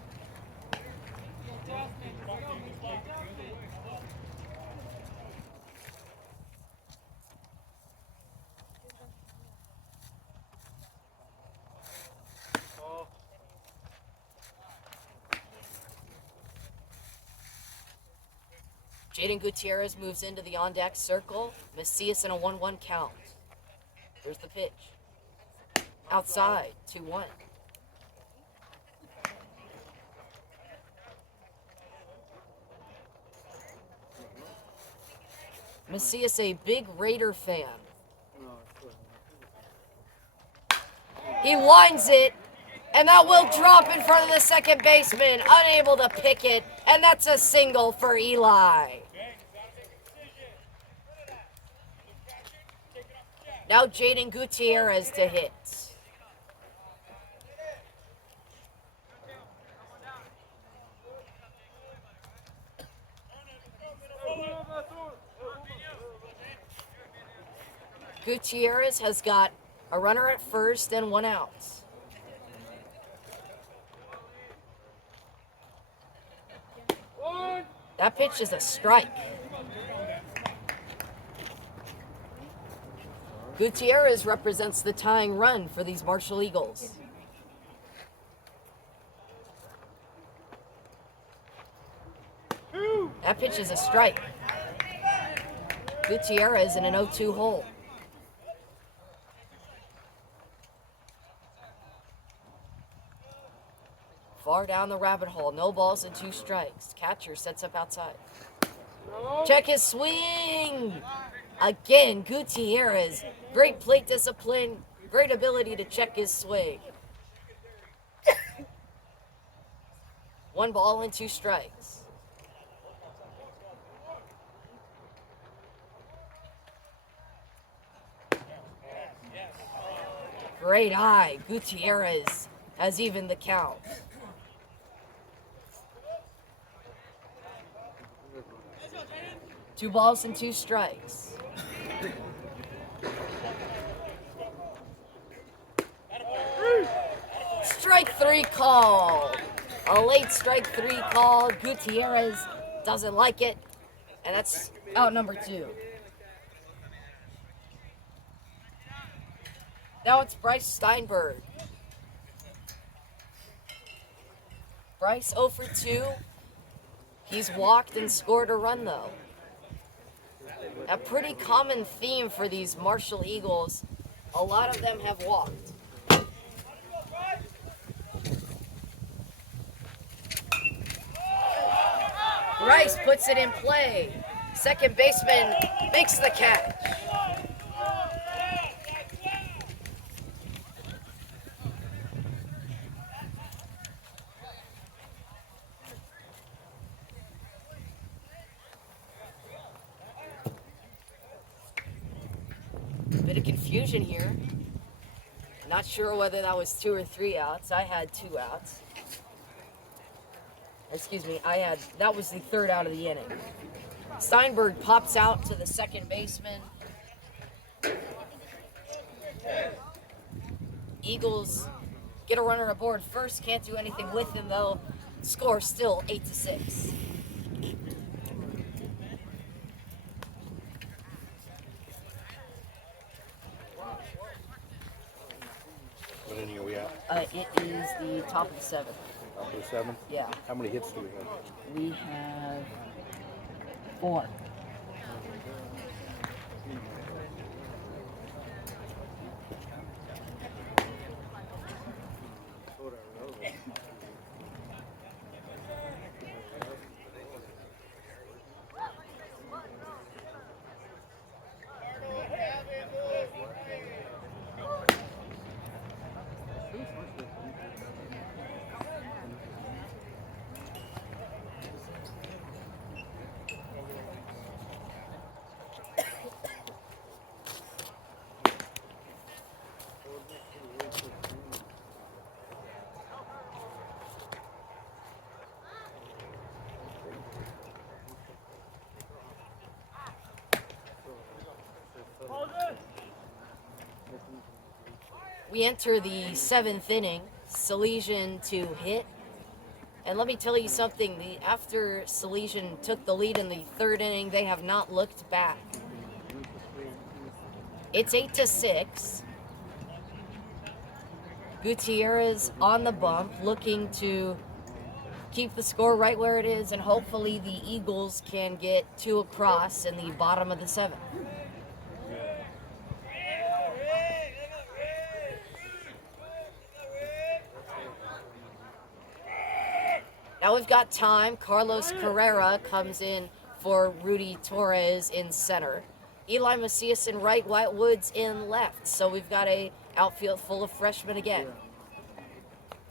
Jaden Gutierrez moves into the on-deck circle. Macias in a 1-1 count. There's the pitch. Outside, 2-1. Macias, a big Raider fan. He lines it, and that will drop in front of the second baseman, unable to pick it, and that's a single for Eli. Now Jaden Gutierrez to hit. Gutierrez has got a runner at first and 1 out. That pitch is a strike. Gutierrez represents the tying run for these Marshall Eagles. That pitch is a strike. Gutierrez in an 0-2 hole. Far down the rabbit hole, no balls and 2 strikes. Catcher sets up outside. Check his swing! Again, Gutierrez, great plate discipline, great ability to check his swing. 1 ball and 2 strikes. Great eye, Gutierrez has evened the count. Two balls and 2 strikes. Strike 3 call. A late strike 3 call. Gutierrez doesn't like it. And that's out number 2. Now it's Bryce Steinberg. Bryce 0 for 2. He's walked and scored a run though. A pretty common theme for these Marshall Eagles. A lot of them have walked. Rice puts it in play. Second baseman makes the catch. Bit of confusion here. Not sure whether that was 2 or 3 outs. I had 2 outs. Excuse me, that was the 3rd out of the inning. Steinberg pops out to the second baseman. Eagles get a runner aboard first. Can't do anything with him though. Score still 8-6. What inning are we at? It is the top of the 7th. Top of the 7th? Yeah. How many hits do we have? We have 4. We enter the 7th inning. Salesian to hit. And let me tell you something. After Salesian took the lead in the 3rd inning, they have not looked back. It's 8-6. Gutierrez on the bump, looking to keep the score right where it is, and hopefully the Eagles can get 2 across in the bottom of the 7th. Now we've got time. Carlos Carrera comes in for Rudy Torres in center. Eli Macias in right, Wyatt Woods in left. So we've got a outfield full of freshmen again.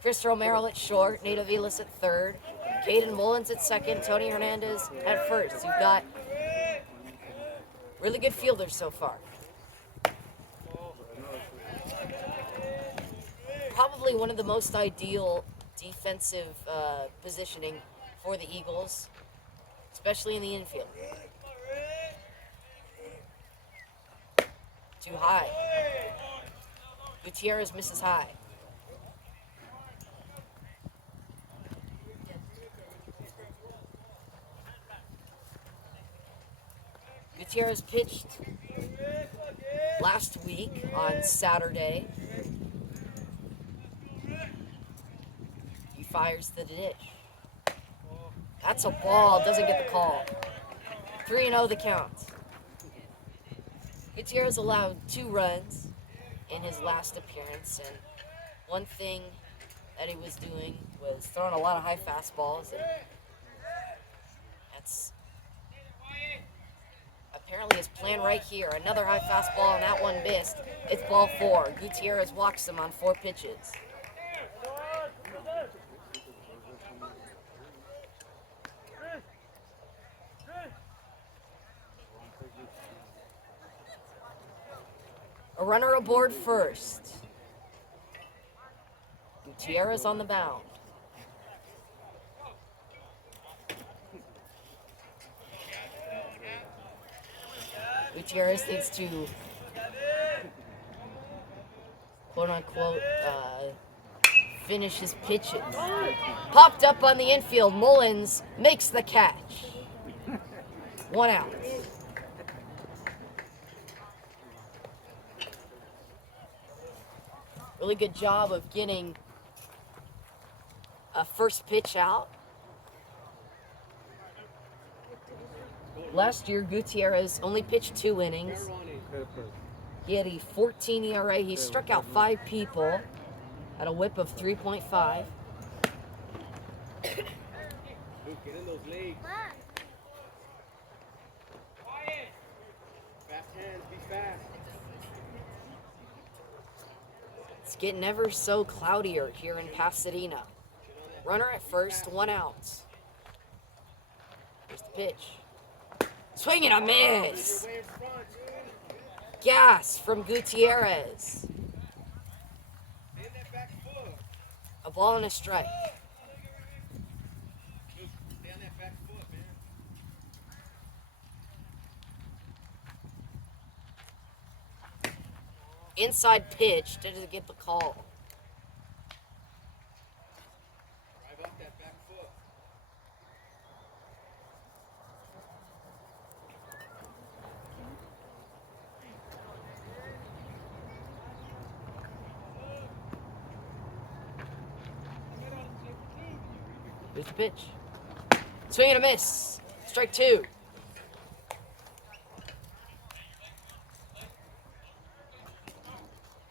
Chris Romero at short, Nate Aviles at 3rd, Caden Mullins at 2nd, Tony Hernandez at 1st. You've got really good fielders so far. Probably one of the most ideal defensive positioning for the Eagles, especially in the infield. Too high. Gutierrez misses high. Gutierrez pitched last week on Saturday. He fires the dish. That's a ball, doesn't get the call. 3-0 the count. Gutierrez allowed 2 runs in his last appearance, and one thing that he was doing was throwing a lot of high fastballs, and that's apparently his plan right here. Another high fastball, and that one missed. It's ball 4. Gutierrez walks him on 4 pitches. A runner aboard first. Gutierrez on the mound. Gutierrez needs to, quote unquote, finish his pitches. Popped up on the infield. Mullins makes the catch. 1 out. Really good job of getting a first pitch out. Last year, Gutierrez only pitched 2 innings. He had a 14 ERA. He struck out 5 people at a whip of 3.5. Luke, get in those legs. Fast hands, be fast. It's getting ever so cloudier here in Pasadena. Runner at first, 1 out. Here's the pitch. Swing and a miss. Gas from Gutierrez. A ball and a strike. Stay on that back foot, man. Inside pitch. Doesn't get the call. Drive up that back foot. Here's the pitch. Swing and a miss. Strike 2.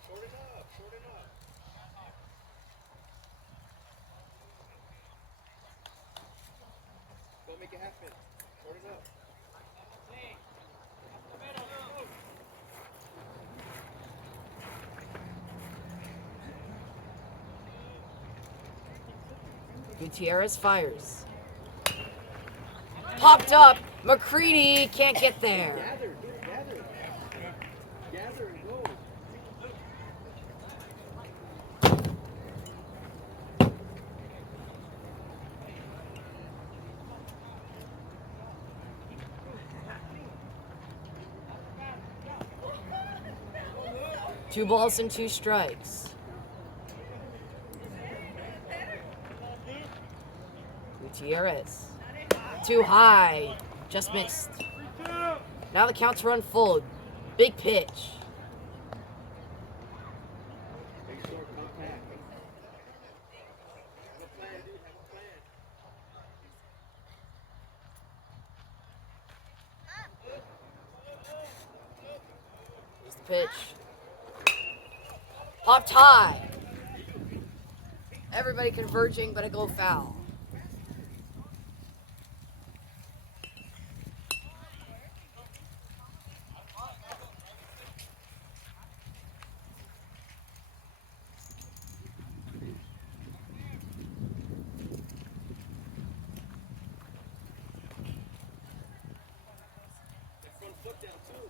Shorten up, shorten up. Don't make it happen. Shorten up. Gutierrez fires. Popped up. McCready can't get there. Gather, dude, gather. Gather and go. Two balls and 2 strikes. Gutierrez. Too high. Just missed. Now the count's run full. Big pitch. Make sure compact. Have a plan, dude. Have a plan. Here's the pitch. Popped high. Everybody converging, but a go foul. That front foot down, too.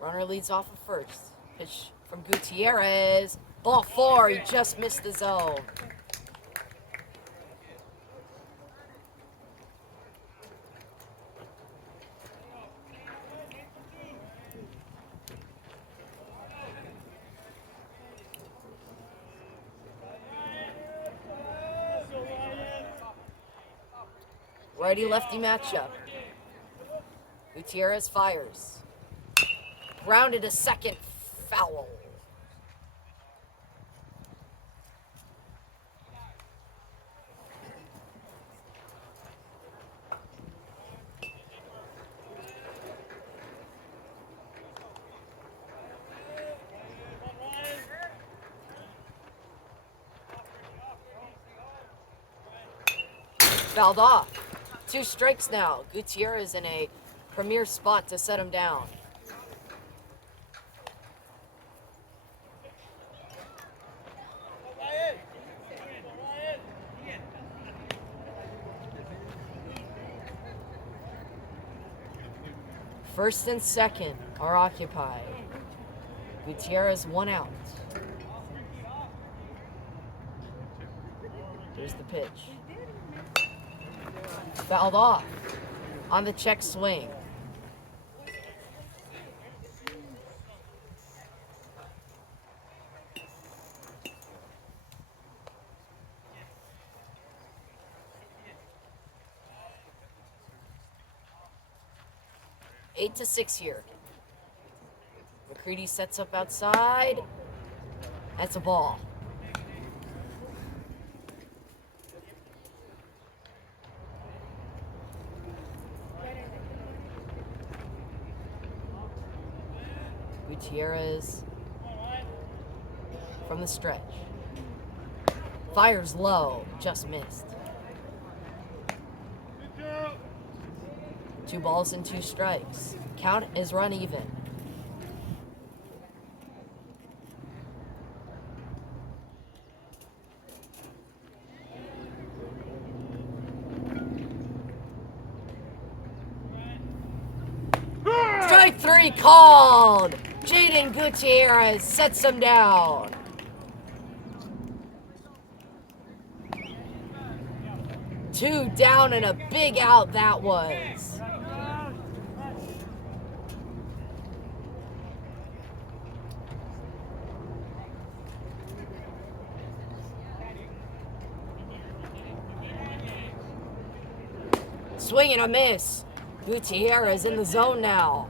Runner leads off at first. Pitch from Gutierrez. Ball 4. He just missed the zone. Righty-lefty matchup. Gutierrez fires. Grounded a second. Foul. Fouled off. 2 strikes now. Gutierrez in a premier spot to set him down. First and second are occupied. Gutierrez 1 out. Here's the pitch. Fouled off on the check swing. Eight to 6 here. McCready sets up outside. That's a ball. Gutierrez from the stretch. Fires low, just missed. 2 balls and 2 strikes. Count is run even. Strike 3 called. Jaden Gutierrez sets him down. Two down and a big out that was. Swing and a miss. Gutierrez in the zone now.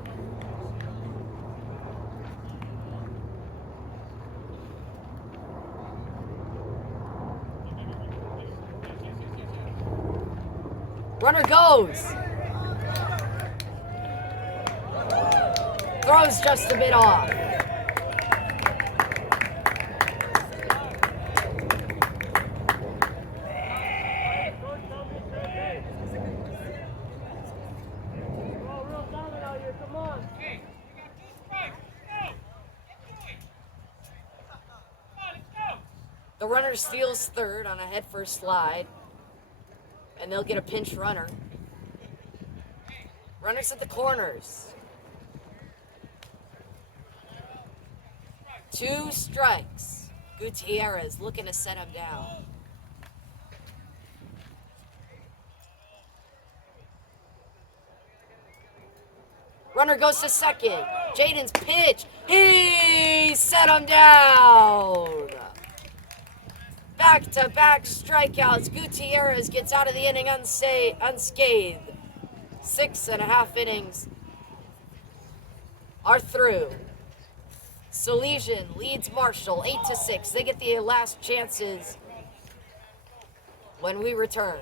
Runner goes. Throws just a bit off. The runner steals third on a head-first slide, and they'll get a pinch runner. Runners at the corners. 2 strikes. Gutierrez looking to set him down. Runner goes to second. Jaden's pitch. He set him down. Back-to-back strikeouts. Gutierrez gets out of the inning unscathed. 6.5 innings are through. Salesian leads Marshall 8-6. They get the last chances when we return.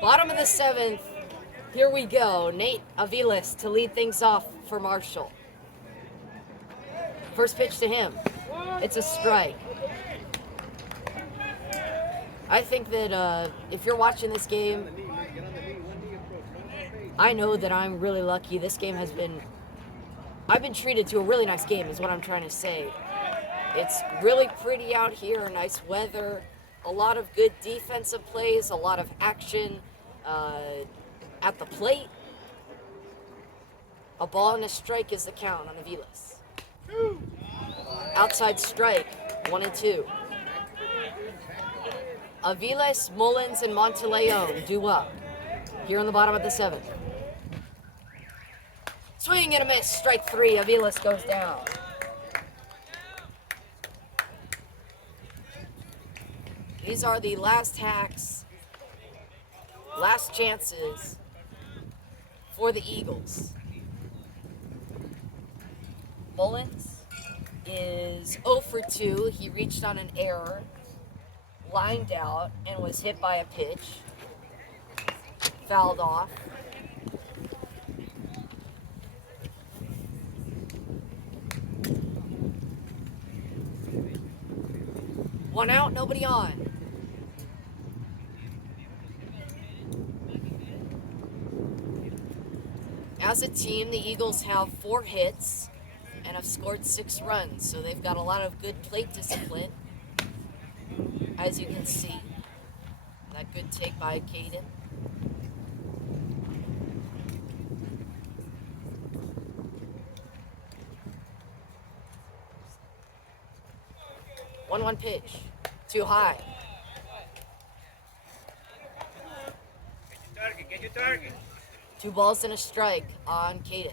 Bottom of the 7th. Here we go. Nate Aviles to lead things off for Marshall. First pitch to him. It's a strike. I think that if you're watching this game, I know that I'm really lucky. This game I've been treated to a really nice game is what I'm trying to say. It's really pretty out here, nice weather. A lot of good defensive plays, a lot of action at the plate. A ball and a strike is the count on Aviles. Outside strike, 1-2. Aviles, Mullins, and Monteleone due up here in the bottom of the 7th. Swing and a miss, strike 3. Aviles goes down. These are the last hacks, last chances for the Eagles. Mullins is 0 for 2. He reached on an error, lined out, and was hit by a pitch. Fouled off. One out, nobody on. As a team, the Eagles have 4 hits and have scored 6 runs, so they've got a lot of good plate discipline, as you can see. That good take by Caden. One pitch, too high. Get your target. 2 balls and a strike on Caden.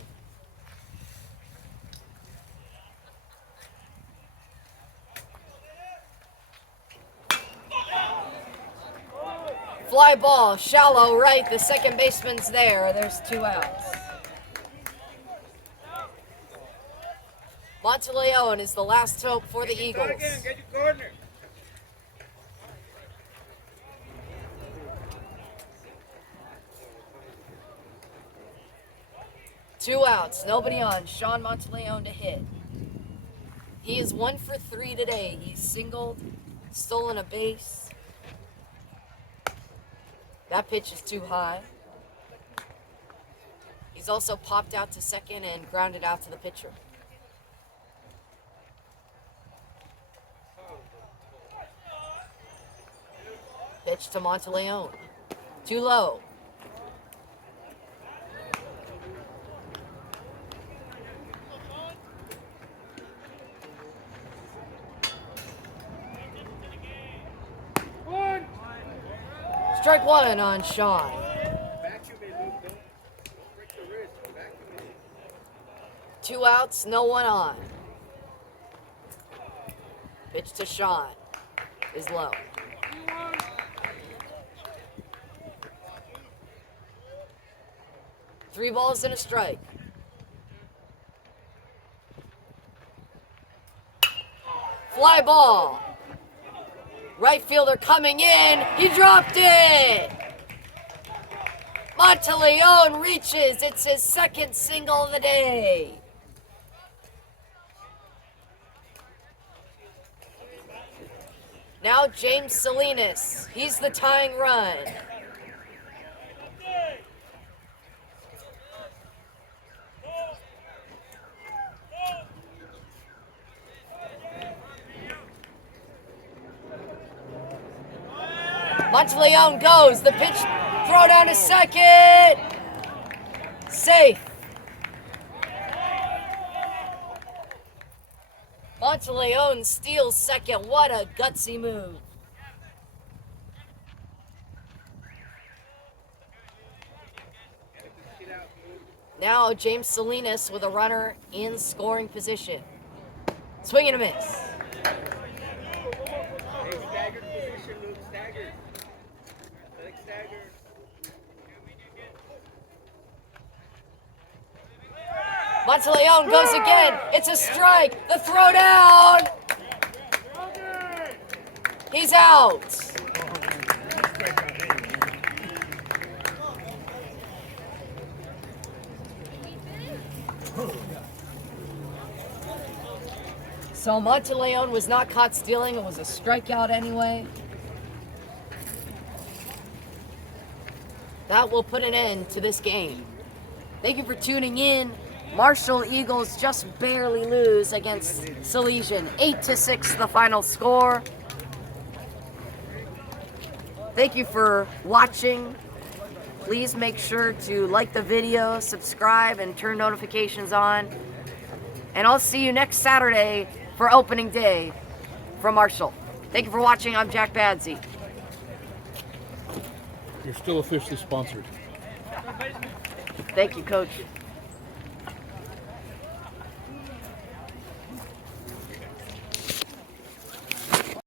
Fly ball, shallow right. The second baseman's there. There's 2 outs. Monteleone is the last hope for the Eagles. Get your corner. Two outs, nobody on. Sean Monteleone to hit. He is 1 for 3 today. He's singled, stolen a base. That pitch is too high. He's also popped out to second and grounded out to the pitcher. Pitch to Monteleone. Too low. Strike 1 on Sean. Vacuum it, Luke. Don't break the wrist. Vacuum it. 2 outs, no one on. Pitch to Sean is low. Three balls and a strike. Fly ball. Right fielder coming in. He dropped it. Monteleone reaches. It's his second single of the day. Now James Salinas. He's the tying run. Monteleone goes. The pitch, throw down to second. Safe. Monteleone steals second. What a gutsy move. Now James Salinas with a runner in scoring position. Swing and a miss. Hey, staggered position, Luke. Staggered. Like staggered. Monteleone goes again. It's a strike. The throw down. He's out. So Monteleone was not caught stealing. It was a strikeout anyway. That will put an end to this game. Thank you for tuning in. Marshall Eagles just barely lose against Salesian. 8-6 the final score. Thank you for watching. Please make sure to like the video, subscribe, and turn notifications on. And I'll see you next Saturday for opening day from Marshall. Thank you for watching. I'm Jack Badsey. You're still officially sponsored. Thank you, Coach.